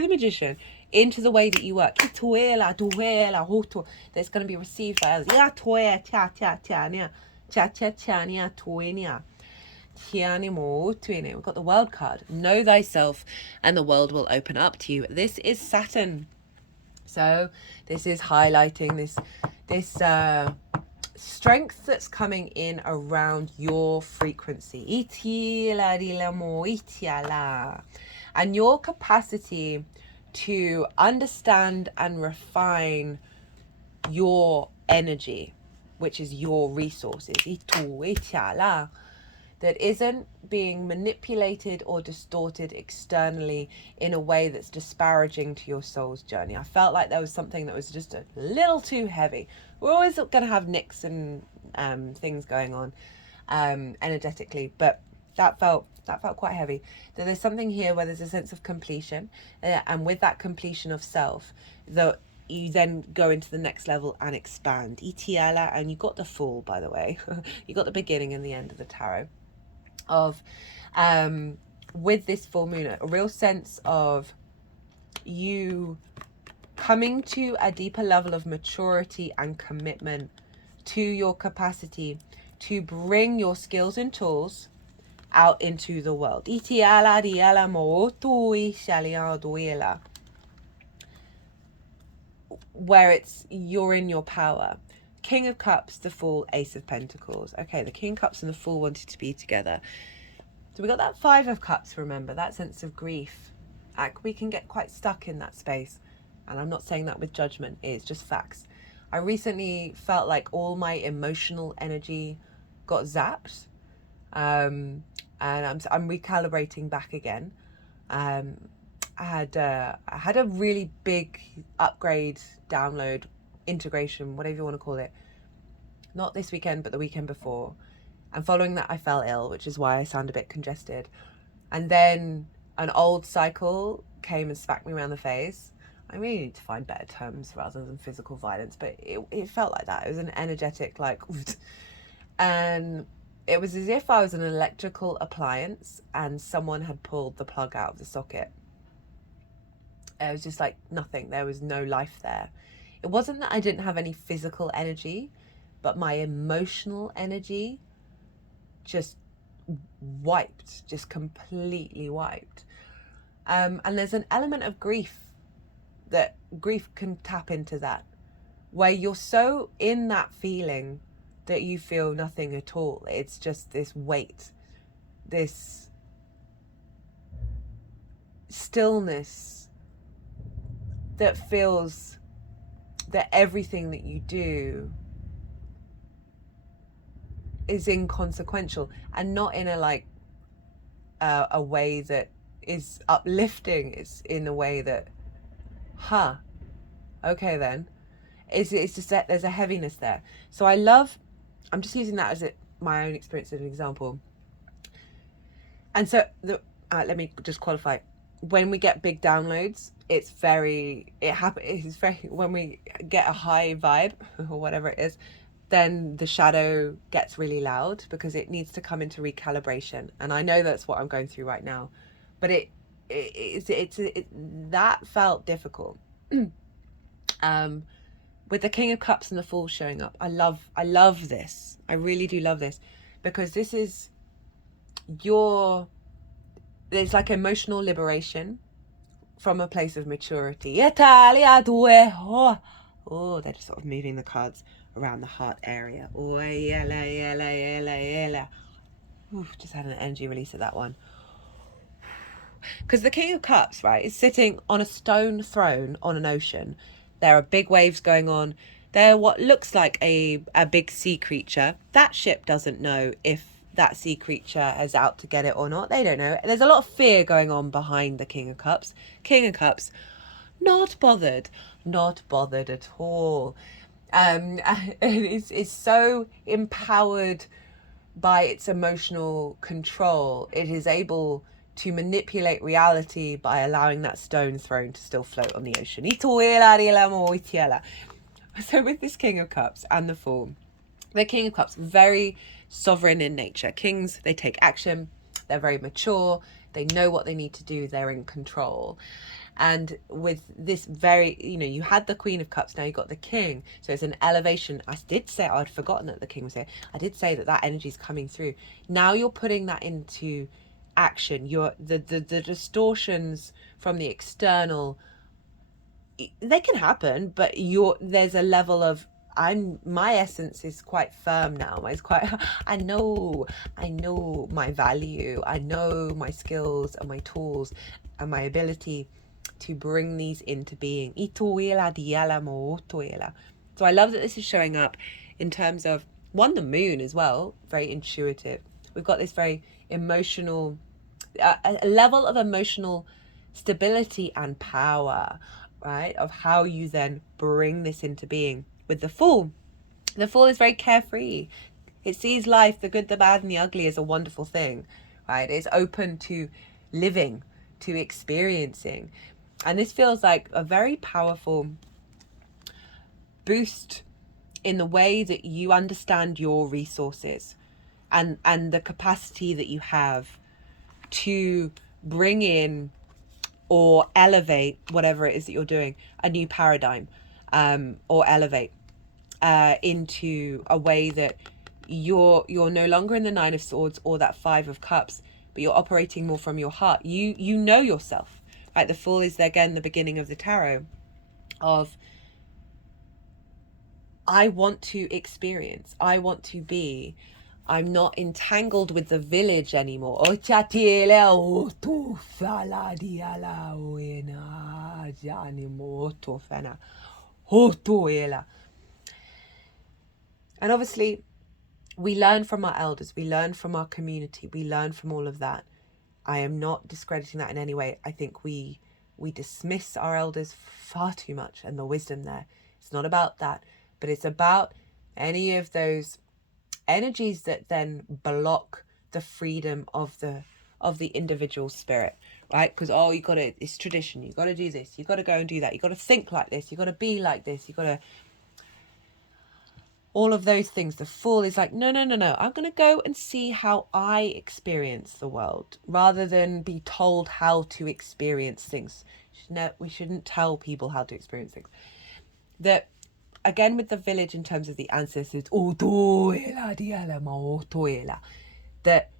the Magician into the way that you work. That's going to be received by others. We've got the world card. Know thyself and the world will open up to you. This is Saturn. So this is highlighting this strength that's coming in around your frequency. And your capacity to understand and refine your energy, which is your resources. That isn't being manipulated or distorted externally in a way that's disparaging to your soul's journey. I felt like there was something that was just a little too heavy. We're always going to have nicks and things going on energetically, but that felt quite heavy. That there's something here where there's a sense of completion, and with that completion of self, that you then go into the next level and expand. And you got the Fool, by the way. You got the beginning and the end of the tarot. Of with this full moon, a real sense of you coming to a deeper level of maturity and commitment to your capacity to bring your skills and tools out into the world. Where it's you're in your power. King of Cups, the Fool, Ace of Pentacles. Okay, the King of Cups and the Fool wanted to be together. So we got that Five of Cups, remember, that sense of grief. We can get quite stuck in that space. And I'm not saying that with judgment, it's just facts. I recently felt like all my emotional energy got zapped. And I'm recalibrating back again. I had a really big upgrade, download, integration, whatever you want to call it. Not this weekend, but the weekend before. And following that, I fell ill, which is why I sound a bit congested. And then an old cycle came and smacked me around the face. I really need to find better terms rather than physical violence, but it felt like that. It was an energetic, like, and it was as if I was an electrical appliance and someone had pulled the plug out of the socket. It was just like nothing. There was no life there. It wasn't that I didn't have any physical energy, but my emotional energy just wiped, just completely wiped. And there's an element of grief, that grief can tap into that, where you're so in that feeling that you feel nothing at all. It's just this weight, this stillness that feels that everything that you do is inconsequential, and not in a way that is uplifting. It's in a way that, okay then. It's just that there's a heaviness there. So I'm just using that as my own experience as an example. And so let me just qualify. When we get big downloads, it's very when we get a high vibe or whatever it is, then the shadow gets really loud because it needs to come into recalibration. And I know that's what I'm going through right now, but that felt difficult. With the King of Cups and the Fool showing up, I love this. I really do love this, because this is there's like emotional liberation from a place of maturity. Oh, they're just sort of moving the cards around the heart area. Just had an energy release of that one. Because the King of Cups, right, is sitting on a stone throne on an ocean. There are big waves going on. They're what looks like a big sea creature. That ship doesn't know if that sea creature is out to get it or not. They don't know. There's a lot of fear going on behind the King of Cups. King of Cups, not bothered at all. It's so empowered by its emotional control. It is able to manipulate reality by allowing that stone throne to still float on the ocean. So with this King of Cups and the Fool, the King of Cups, very sovereign in nature. Kings, they take action. They're very mature. They know what they need to do. They're in control. And with this very, you had the Queen of Cups, now you got the King. So it's an elevation. I did say, I'd forgotten that the King was here. I did say that energy is coming through. Now you're putting that into action. The distortions from the external, they can happen, but there's a level of, my essence is quite firm now. It's quite, I know my value. I know my skills and my tools and my ability to bring these into being. So I love that this is showing up in terms of, the moon as well, very intuitive. We've got this very emotional, a level of emotional stability and power, right? Of how you then bring this into being. With the Fool, the Fool is very carefree. It sees life, the good, the bad, and the ugly, as a wonderful thing, right? It's open to living, to experiencing. And this feels like a very powerful boost in the way that you understand your resources and the capacity that you have to bring in or elevate whatever it is that you're doing, a new paradigm, or elevate into a way that you're no longer in the Nine of Swords or that Five of Cups, but you're operating more from your heart. You know yourself, right? The Fool is, again, the beginning of the tarot of, I want to experience, I want to be. I'm not entangled with the village anymore. And obviously, we learn from our elders, we learn from our community, we learn from all of that. I am not discrediting that in any way. I think we dismiss our elders far too much and the wisdom there. It's not about that, but it's about any of those energies that then block the freedom of the individual spirit, right? Because it's tradition, you got to do this, you got to go and do that, you got to think like this, you got to be like this, you got to, all of those things. The Fool is like, no, I'm going to go and see how I experience the world, rather than be told how to experience things. We shouldn't tell people how to experience things. That, again, with the village, in terms of the ancestors, that,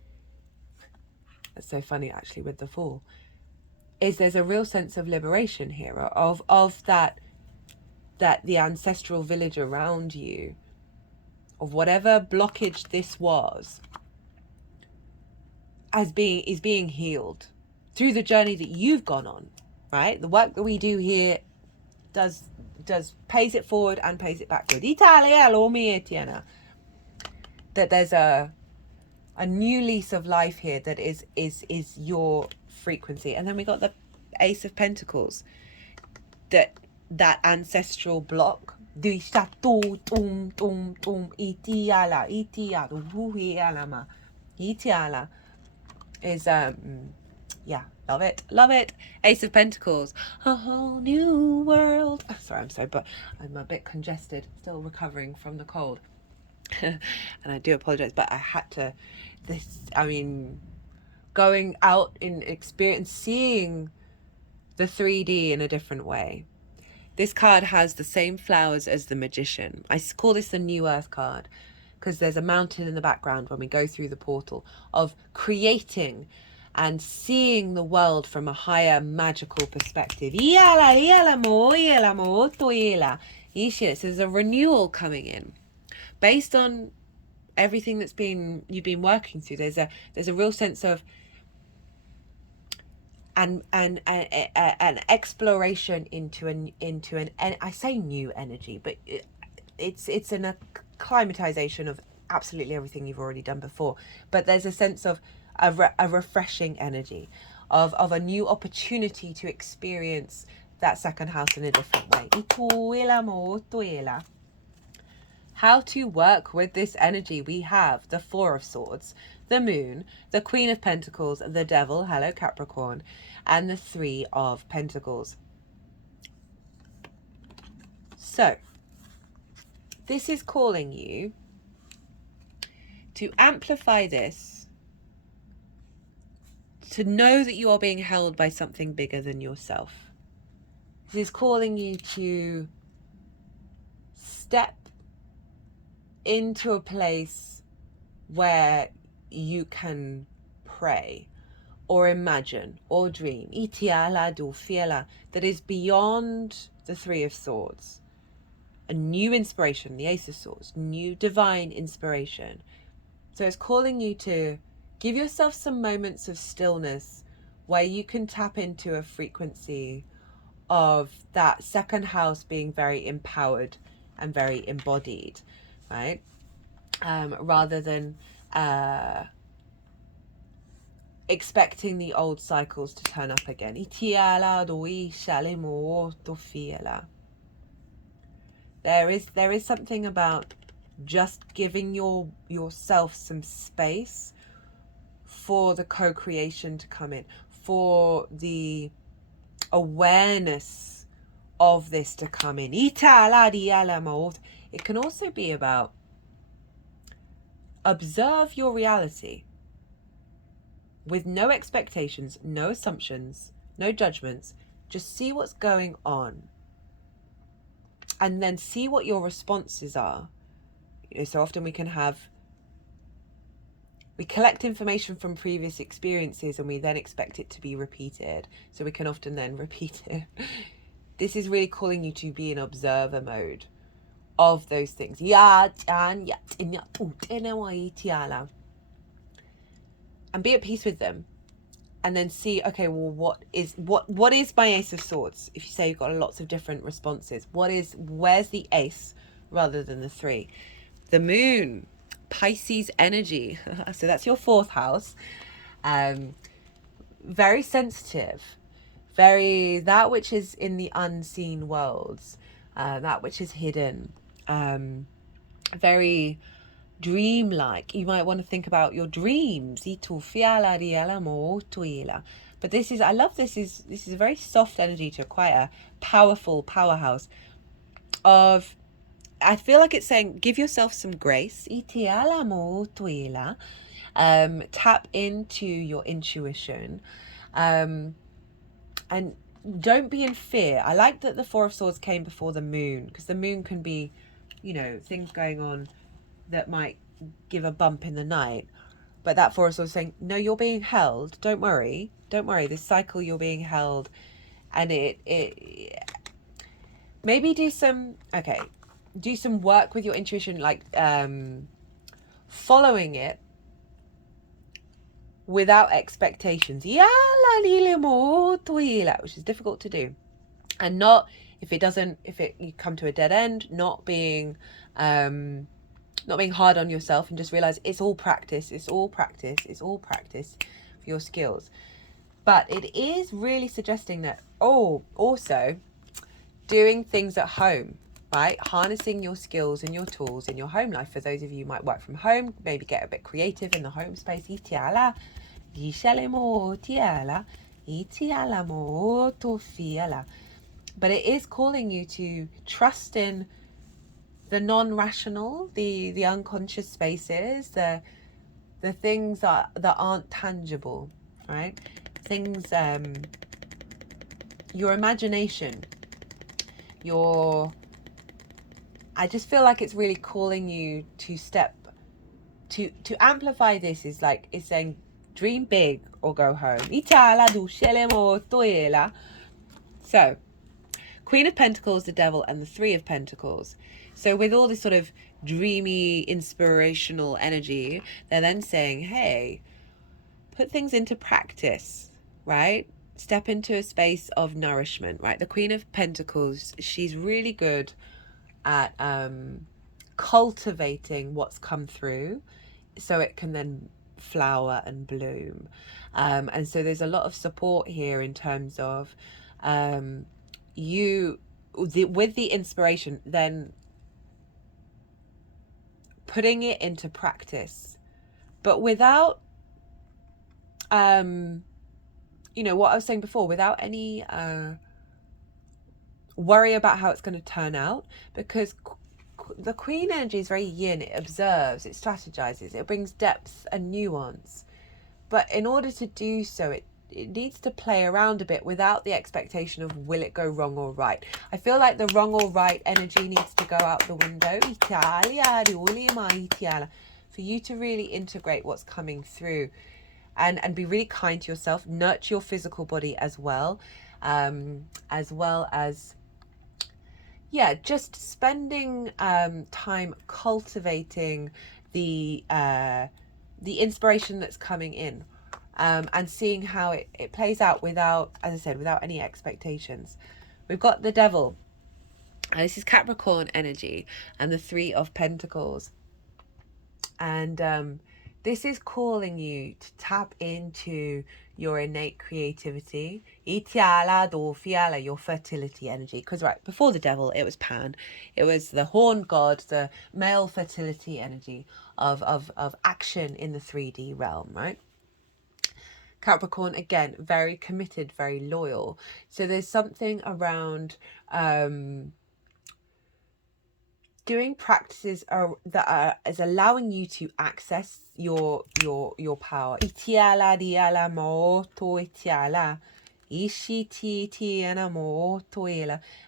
it's so funny actually with the Fool, is there's a real sense of liberation here, of that the ancestral village around you, of whatever blockage this was, is being healed through the journey that you've gone on, right? The work that we do here does pays it forward and pays it backward. That there's a new lease of life here that is your frequency. And then we got the Ace of Pentacles, that ancestral block is love it. Ace of Pentacles, a whole new world. Sorry, I'm a bit congested, still recovering from the cold. And I do apologize, but I had to, going out in experience, seeing the 3D in a different way. This card has the same flowers as the Magician. I call this the New Earth card because there's a mountain in the background when we go through the portal, of creating and seeing the world from a higher magical perspective. So there's a renewal coming in based on everything you've been working through. There's a real sense of an exploration into an I say new energy, but it's an acclimatization of absolutely everything you've already done before. But there's a sense of a refreshing energy, of a new opportunity to experience that second house in a different way. How to work with this energy? We have the Four of Swords, the Moon, the Queen of Pentacles, the Devil, hello Capricorn, and the Three of Pentacles. So, this is calling you to amplify this, to know that you are being held by something bigger than yourself. This is calling you to step into a place where you can pray or imagine or dream that is beyond the Three of Swords. A new inspiration, the Ace of Swords, new divine inspiration. So it's calling you to give yourself some moments of stillness where you can tap into a frequency of that second house being very empowered and very embodied, right? Rather than expecting the old cycles to turn up again. There is something about just giving yourself some space for the co-creation to come in, for the awareness of this to come in. It can also be about observe your reality with no expectations, no assumptions, no judgments. Just see what's going on and then see what your responses are. You know, so often we collect information from previous experiences and we then expect it to be repeated. So we can often then repeat it. This is really calling you to be in observer mode of those things. And be at peace with them. And then see, okay, well, what is my Ace of Swords? If you say you've got lots of different responses, where's the ace rather than the three? The moon, Pisces energy. So that's your fourth house. Very sensitive, very that which is in the unseen worlds, that which is hidden, very dreamlike. You might want to think about your dreams. But this is, I love this is a very soft energy to quite a powerful powerhouse of, I feel like it's saying give yourself some grace. Tap into your intuition, and don't be in fear. I like that the Four of Swords came before the moon, because the moon can be, you know, things going on that might give a bump in the night. But that Four of Swords saying, no, you're being held. Don't worry. This cycle, you're being held. And it maybe do some work with your intuition, like following it without expectations, which is difficult to do. And not, if you come to a dead end, not being hard on yourself, and just realize it's all practice for your skills. But it is really suggesting that, also doing things at home, right? Harnessing your skills and your tools in your home life. For those of you who might work from home, maybe get a bit creative in the home space. But it is calling you to trust in the non-rational, the unconscious spaces, the things that aren't tangible, right? Things, your imagination, I just feel like it's really calling you to step, to amplify this is like, it's saying dream big or go home. So, Queen of Pentacles, the Devil, and the Three of Pentacles. So with all this sort of dreamy, inspirational energy, they're then saying, hey, put things into practice, right? Step into a space of nourishment, right? The Queen of Pentacles, she's really good at cultivating what's come through so it can then flower and bloom. And so there's a lot of support here in terms of with the inspiration, then putting it into practice, but without what I was saying before, without any worry about how it's going to turn out, because the Queen energy is very yin. It observes, it strategizes, it brings depth and nuance. But in order to do so, it needs to play around a bit without the expectation of will it go wrong or right. I feel like the wrong or right energy needs to go out the window. For you to really integrate what's coming through and be really kind to yourself, nurture your physical body as well as just spending time cultivating the inspiration that's coming in, and seeing how it plays out without, as I said, without any expectations. We've got the Devil. This is Capricorn energy and the Three of Pentacles. And this is calling you to tap into your innate creativity, your fertility energy. Because before the Devil, it was Pan. It was the horned god, the male fertility energy of action in the 3D realm, right? Capricorn, again, very committed, very loyal. So there's something around doing practices that is allowing you to access your power. And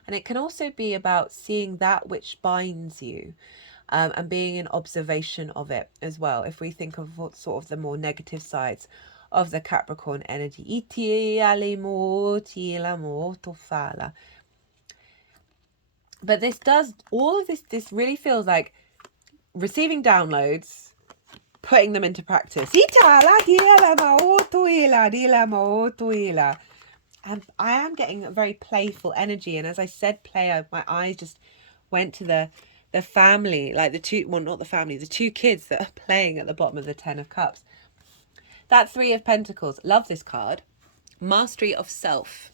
it can also be about seeing that which binds you, and being in observation of it as well. If we think of sort of the more negative sides of the Capricorn energy. But this does, all of this really feels like receiving downloads, putting them into practice. And I am getting a very playful energy. And as I said, my eyes just went to the family, like the two kids that are playing at the bottom of the 10 of Cups. That Three of Pentacles, love this card. Mastery of self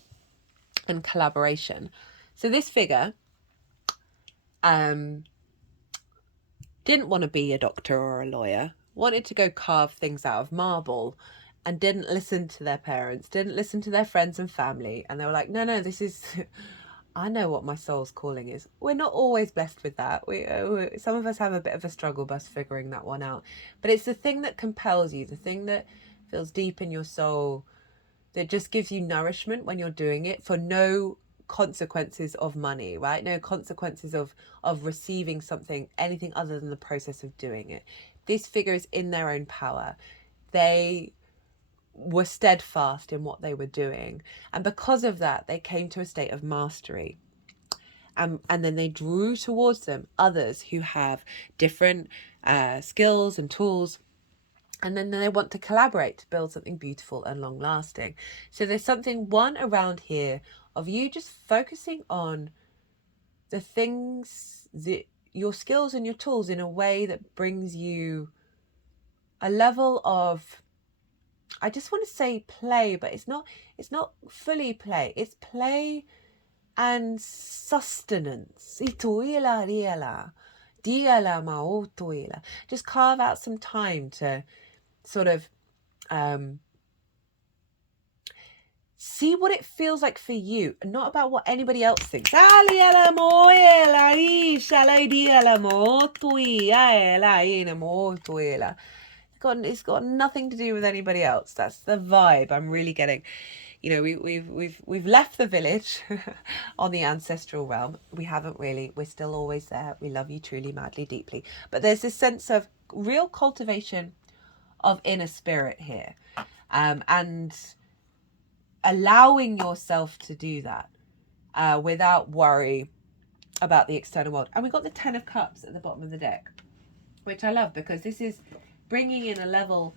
and collaboration. So this figure didn't want to be a doctor or a lawyer, wanted to go carve things out of marble, and didn't listen to their parents, didn't listen to their friends and family. And they were like, no, this is, I know what my soul's calling is. We're not always blessed with that. Some of us have a bit of a struggle bus figuring that one out. But it's the thing that compels you, the thing that feels deep in your soul, that just gives you nourishment when you're doing it, for no consequences of money, right? No consequences of receiving something, anything other than the process of doing it. This figure is in their own power. They were steadfast in what they were doing, and because of that they came to a state of mastery, and then they drew towards them others who have different skills and tools, and then they want to collaborate to build something beautiful and long lasting. So there's something around here of you just focusing on the things, your skills and your tools, in a way that brings you a level of, I just want to say play, but it's not fully play. It's play and sustenance. Just carve out some time to sort of see what it feels like for you, and not about what anybody else thinks. It's got nothing to do with anybody else. That's the vibe I'm really getting. You know, we've left the village on the ancestral realm. We haven't really. We're still always there. We love you truly, madly, deeply. But there's this sense of real cultivation of inner spirit here, and allowing yourself to do that without worry about the external world. And we've got the 10 of Cups at the bottom of the deck, which I love, because this is bringing in a level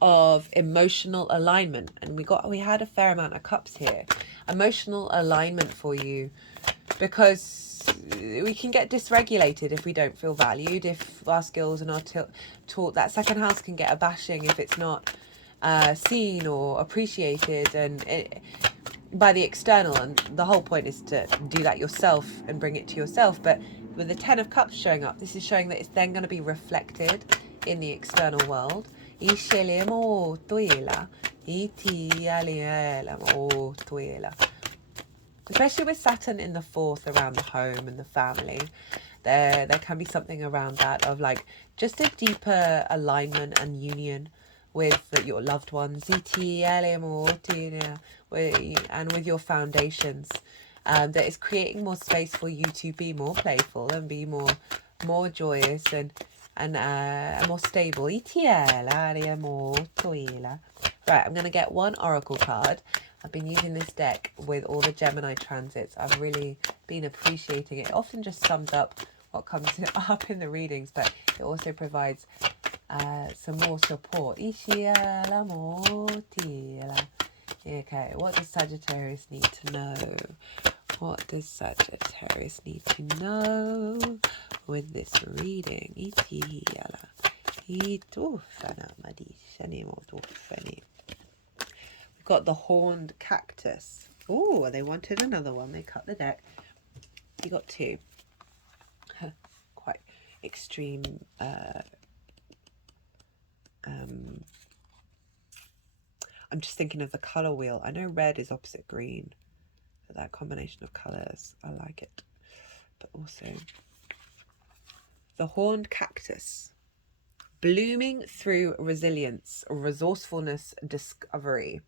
of emotional alignment. And we had a fair amount of cups here. Emotional alignment for you, because we can get dysregulated if we don't feel valued, if our skills are not taught. That second house can get a bashing if it's not seen or appreciated by the external. And the whole point is to do that yourself and bring it to yourself. But with the 10 of Cups showing up, this is showing that it's then going to be reflected in the external world. Especially with Saturn in the 4th, around the home and the family, there can be something around that of like just a deeper alignment and union with your loved ones, and with your foundations. That is creating more space for you to be more playful and be more joyous and more stable. Right, I'm going to get one oracle card. I've been using this deck with all the Gemini transits. I've really been appreciating it. It often just sums up what comes up in the readings, but it also provides some more support. Okay, what does Sagittarius need to know? What does Sagittarius need to know with this reading? We've got the horned cactus. Oh, they wanted another one. They cut the deck. You got two. Quite extreme. I'm just thinking of the color wheel. I know red is opposite green. But that combination of colors, I like it. But also the horned cactus. Blooming through resilience, resourcefulness, discovery.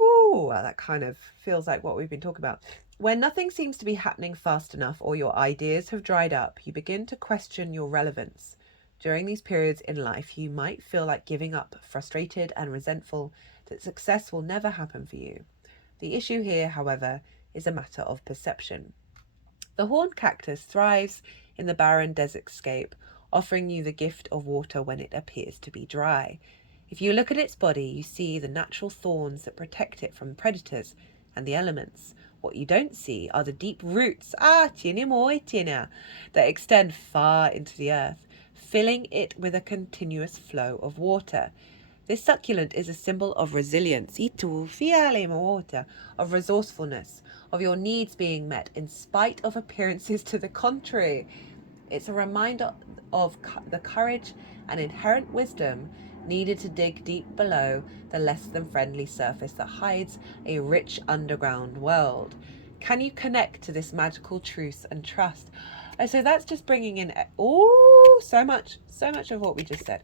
Ooh, well, that kind of feels like what we've been talking about. When nothing seems to be happening fast enough or your ideas have dried up, you begin to question your relevance. During these periods in life, you might feel like giving up, frustrated and resentful that success will never happen for you. The issue here, however, is a matter of perception. The horned cactus thrives in the barren desertscape, offering you the gift of water when it appears to be dry. If you look at its body, you see the natural thorns that protect it from predators and the elements. What you don't see are the deep roots that extend far into the earth, filling it with a continuous flow of water. This succulent is a symbol of resilience, of resourcefulness, of your needs being met in spite of appearances to the contrary. It's a reminder of the courage and inherent wisdom needed to dig deep below the less than friendly surface that hides a rich underground world. Can you connect to this magical truth and trust? So that's just bringing in so much of what we just said.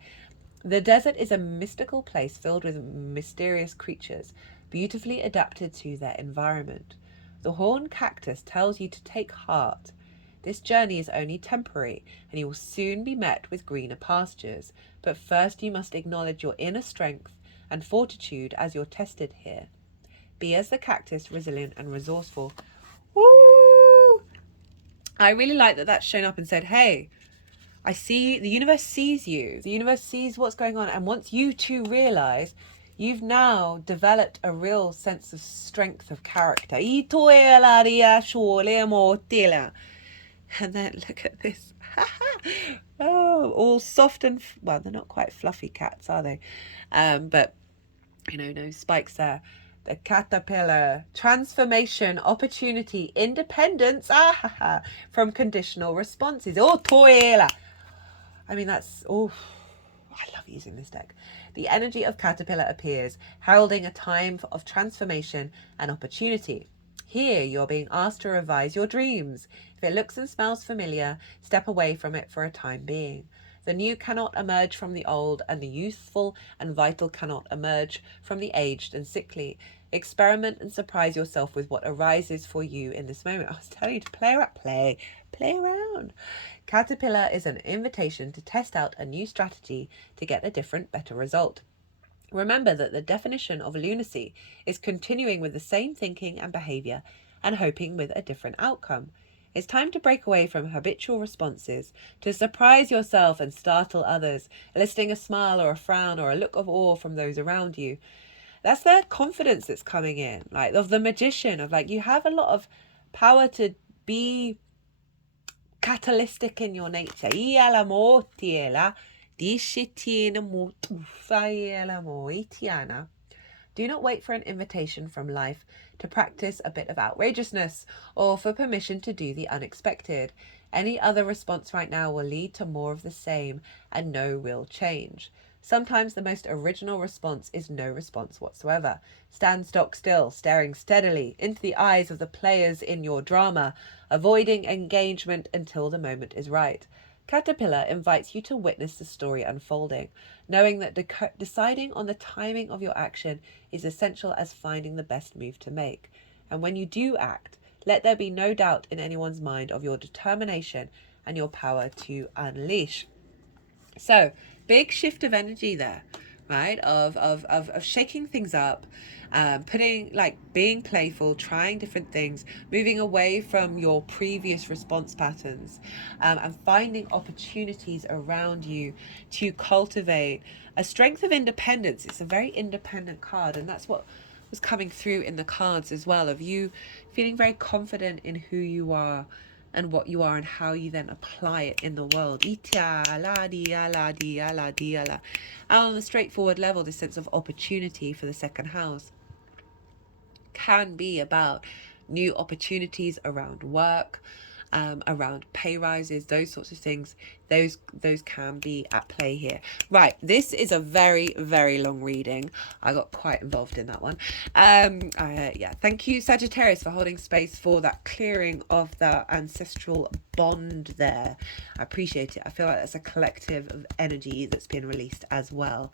The desert is a mystical place filled with mysterious creatures, beautifully adapted to their environment. The horned cactus tells you to take heart. This journey is only temporary, and you will soon be met with greener pastures. But first you must acknowledge your inner strength and fortitude as you're tested here. Be as the cactus, resilient and resourceful. Woo! I really like that that's shown up and said, hey, I see, the universe sees you. The universe sees what's going on. And once you two realize, you've now developed a real sense of strength of character. And then look at this. Oh, all soft and, well, they're not quite fluffy cats, are they? But, no spikes there. The caterpillar, transformation, opportunity, independence, from conditional responses. Oh, toela. I mean, I love using this deck. The energy of caterpillar appears, heralding a time of transformation and opportunity. Here, you're being asked to revise your dreams. If it looks and smells familiar, step away from it for a time being. The new cannot emerge from the old, and the youthful and vital cannot emerge from the aged and sickly. Experiment and surprise yourself with what arises for you in this moment. I was telling you to play around. Caterpillar is an invitation to test out a new strategy to get a different, better result. Remember that the definition of lunacy is continuing with the same thinking and behavior and hoping with a different outcome. It's time to break away from habitual responses, to surprise yourself and startle others, eliciting a smile or a frown or a look of awe from those around you. That's that confidence that's coming in, like of the magician, of like you have a lot of power to be catalytic in your nature. Do not wait for an invitation from life to practice a bit of outrageousness or for permission to do the unexpected. Any other response right now will lead to more of the same and no real change. Sometimes the most original response is no response whatsoever. Stand stock still, staring steadily into the eyes of the players in your drama, avoiding engagement until the moment is right. Caterpillar invites you to witness the story unfolding, knowing that deciding on the timing of your action is essential as finding the best move to make. And when you do act, let there be no doubt in anyone's mind of your determination and your power to unleash. So, big shift of energy there, right? Of shaking things up, being playful, trying different things, moving away from your previous response patterns, and finding opportunities around you to cultivate a strength of independence. It's a very independent card, and that's what was coming through in the cards as well, of you feeling very confident in who you are and what you are and how you then apply it in the world. And on the straightforward level, this sense of opportunity for the second house can be about new opportunities around work, around pay rises, those sorts of things. Those can be at play here. Right, this is a very, very long reading. I got quite involved in that one. Thank you, Sagittarius, for holding space for that clearing of the ancestral bond there. I appreciate it. I feel like that's a collective of energy that's been released as well.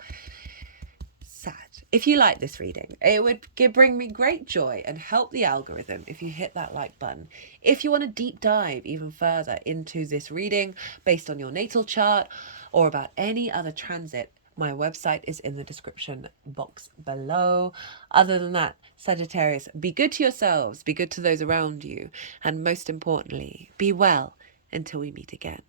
Sag, if you like this reading, it would bring me great joy and help the algorithm if you hit that like button. If you want to deep dive even further into this reading based on your natal chart or about any other transit, my website is in the description box below. Other than that, Sagittarius, be good to yourselves, be good to those around you, and most importantly, be well until we meet again.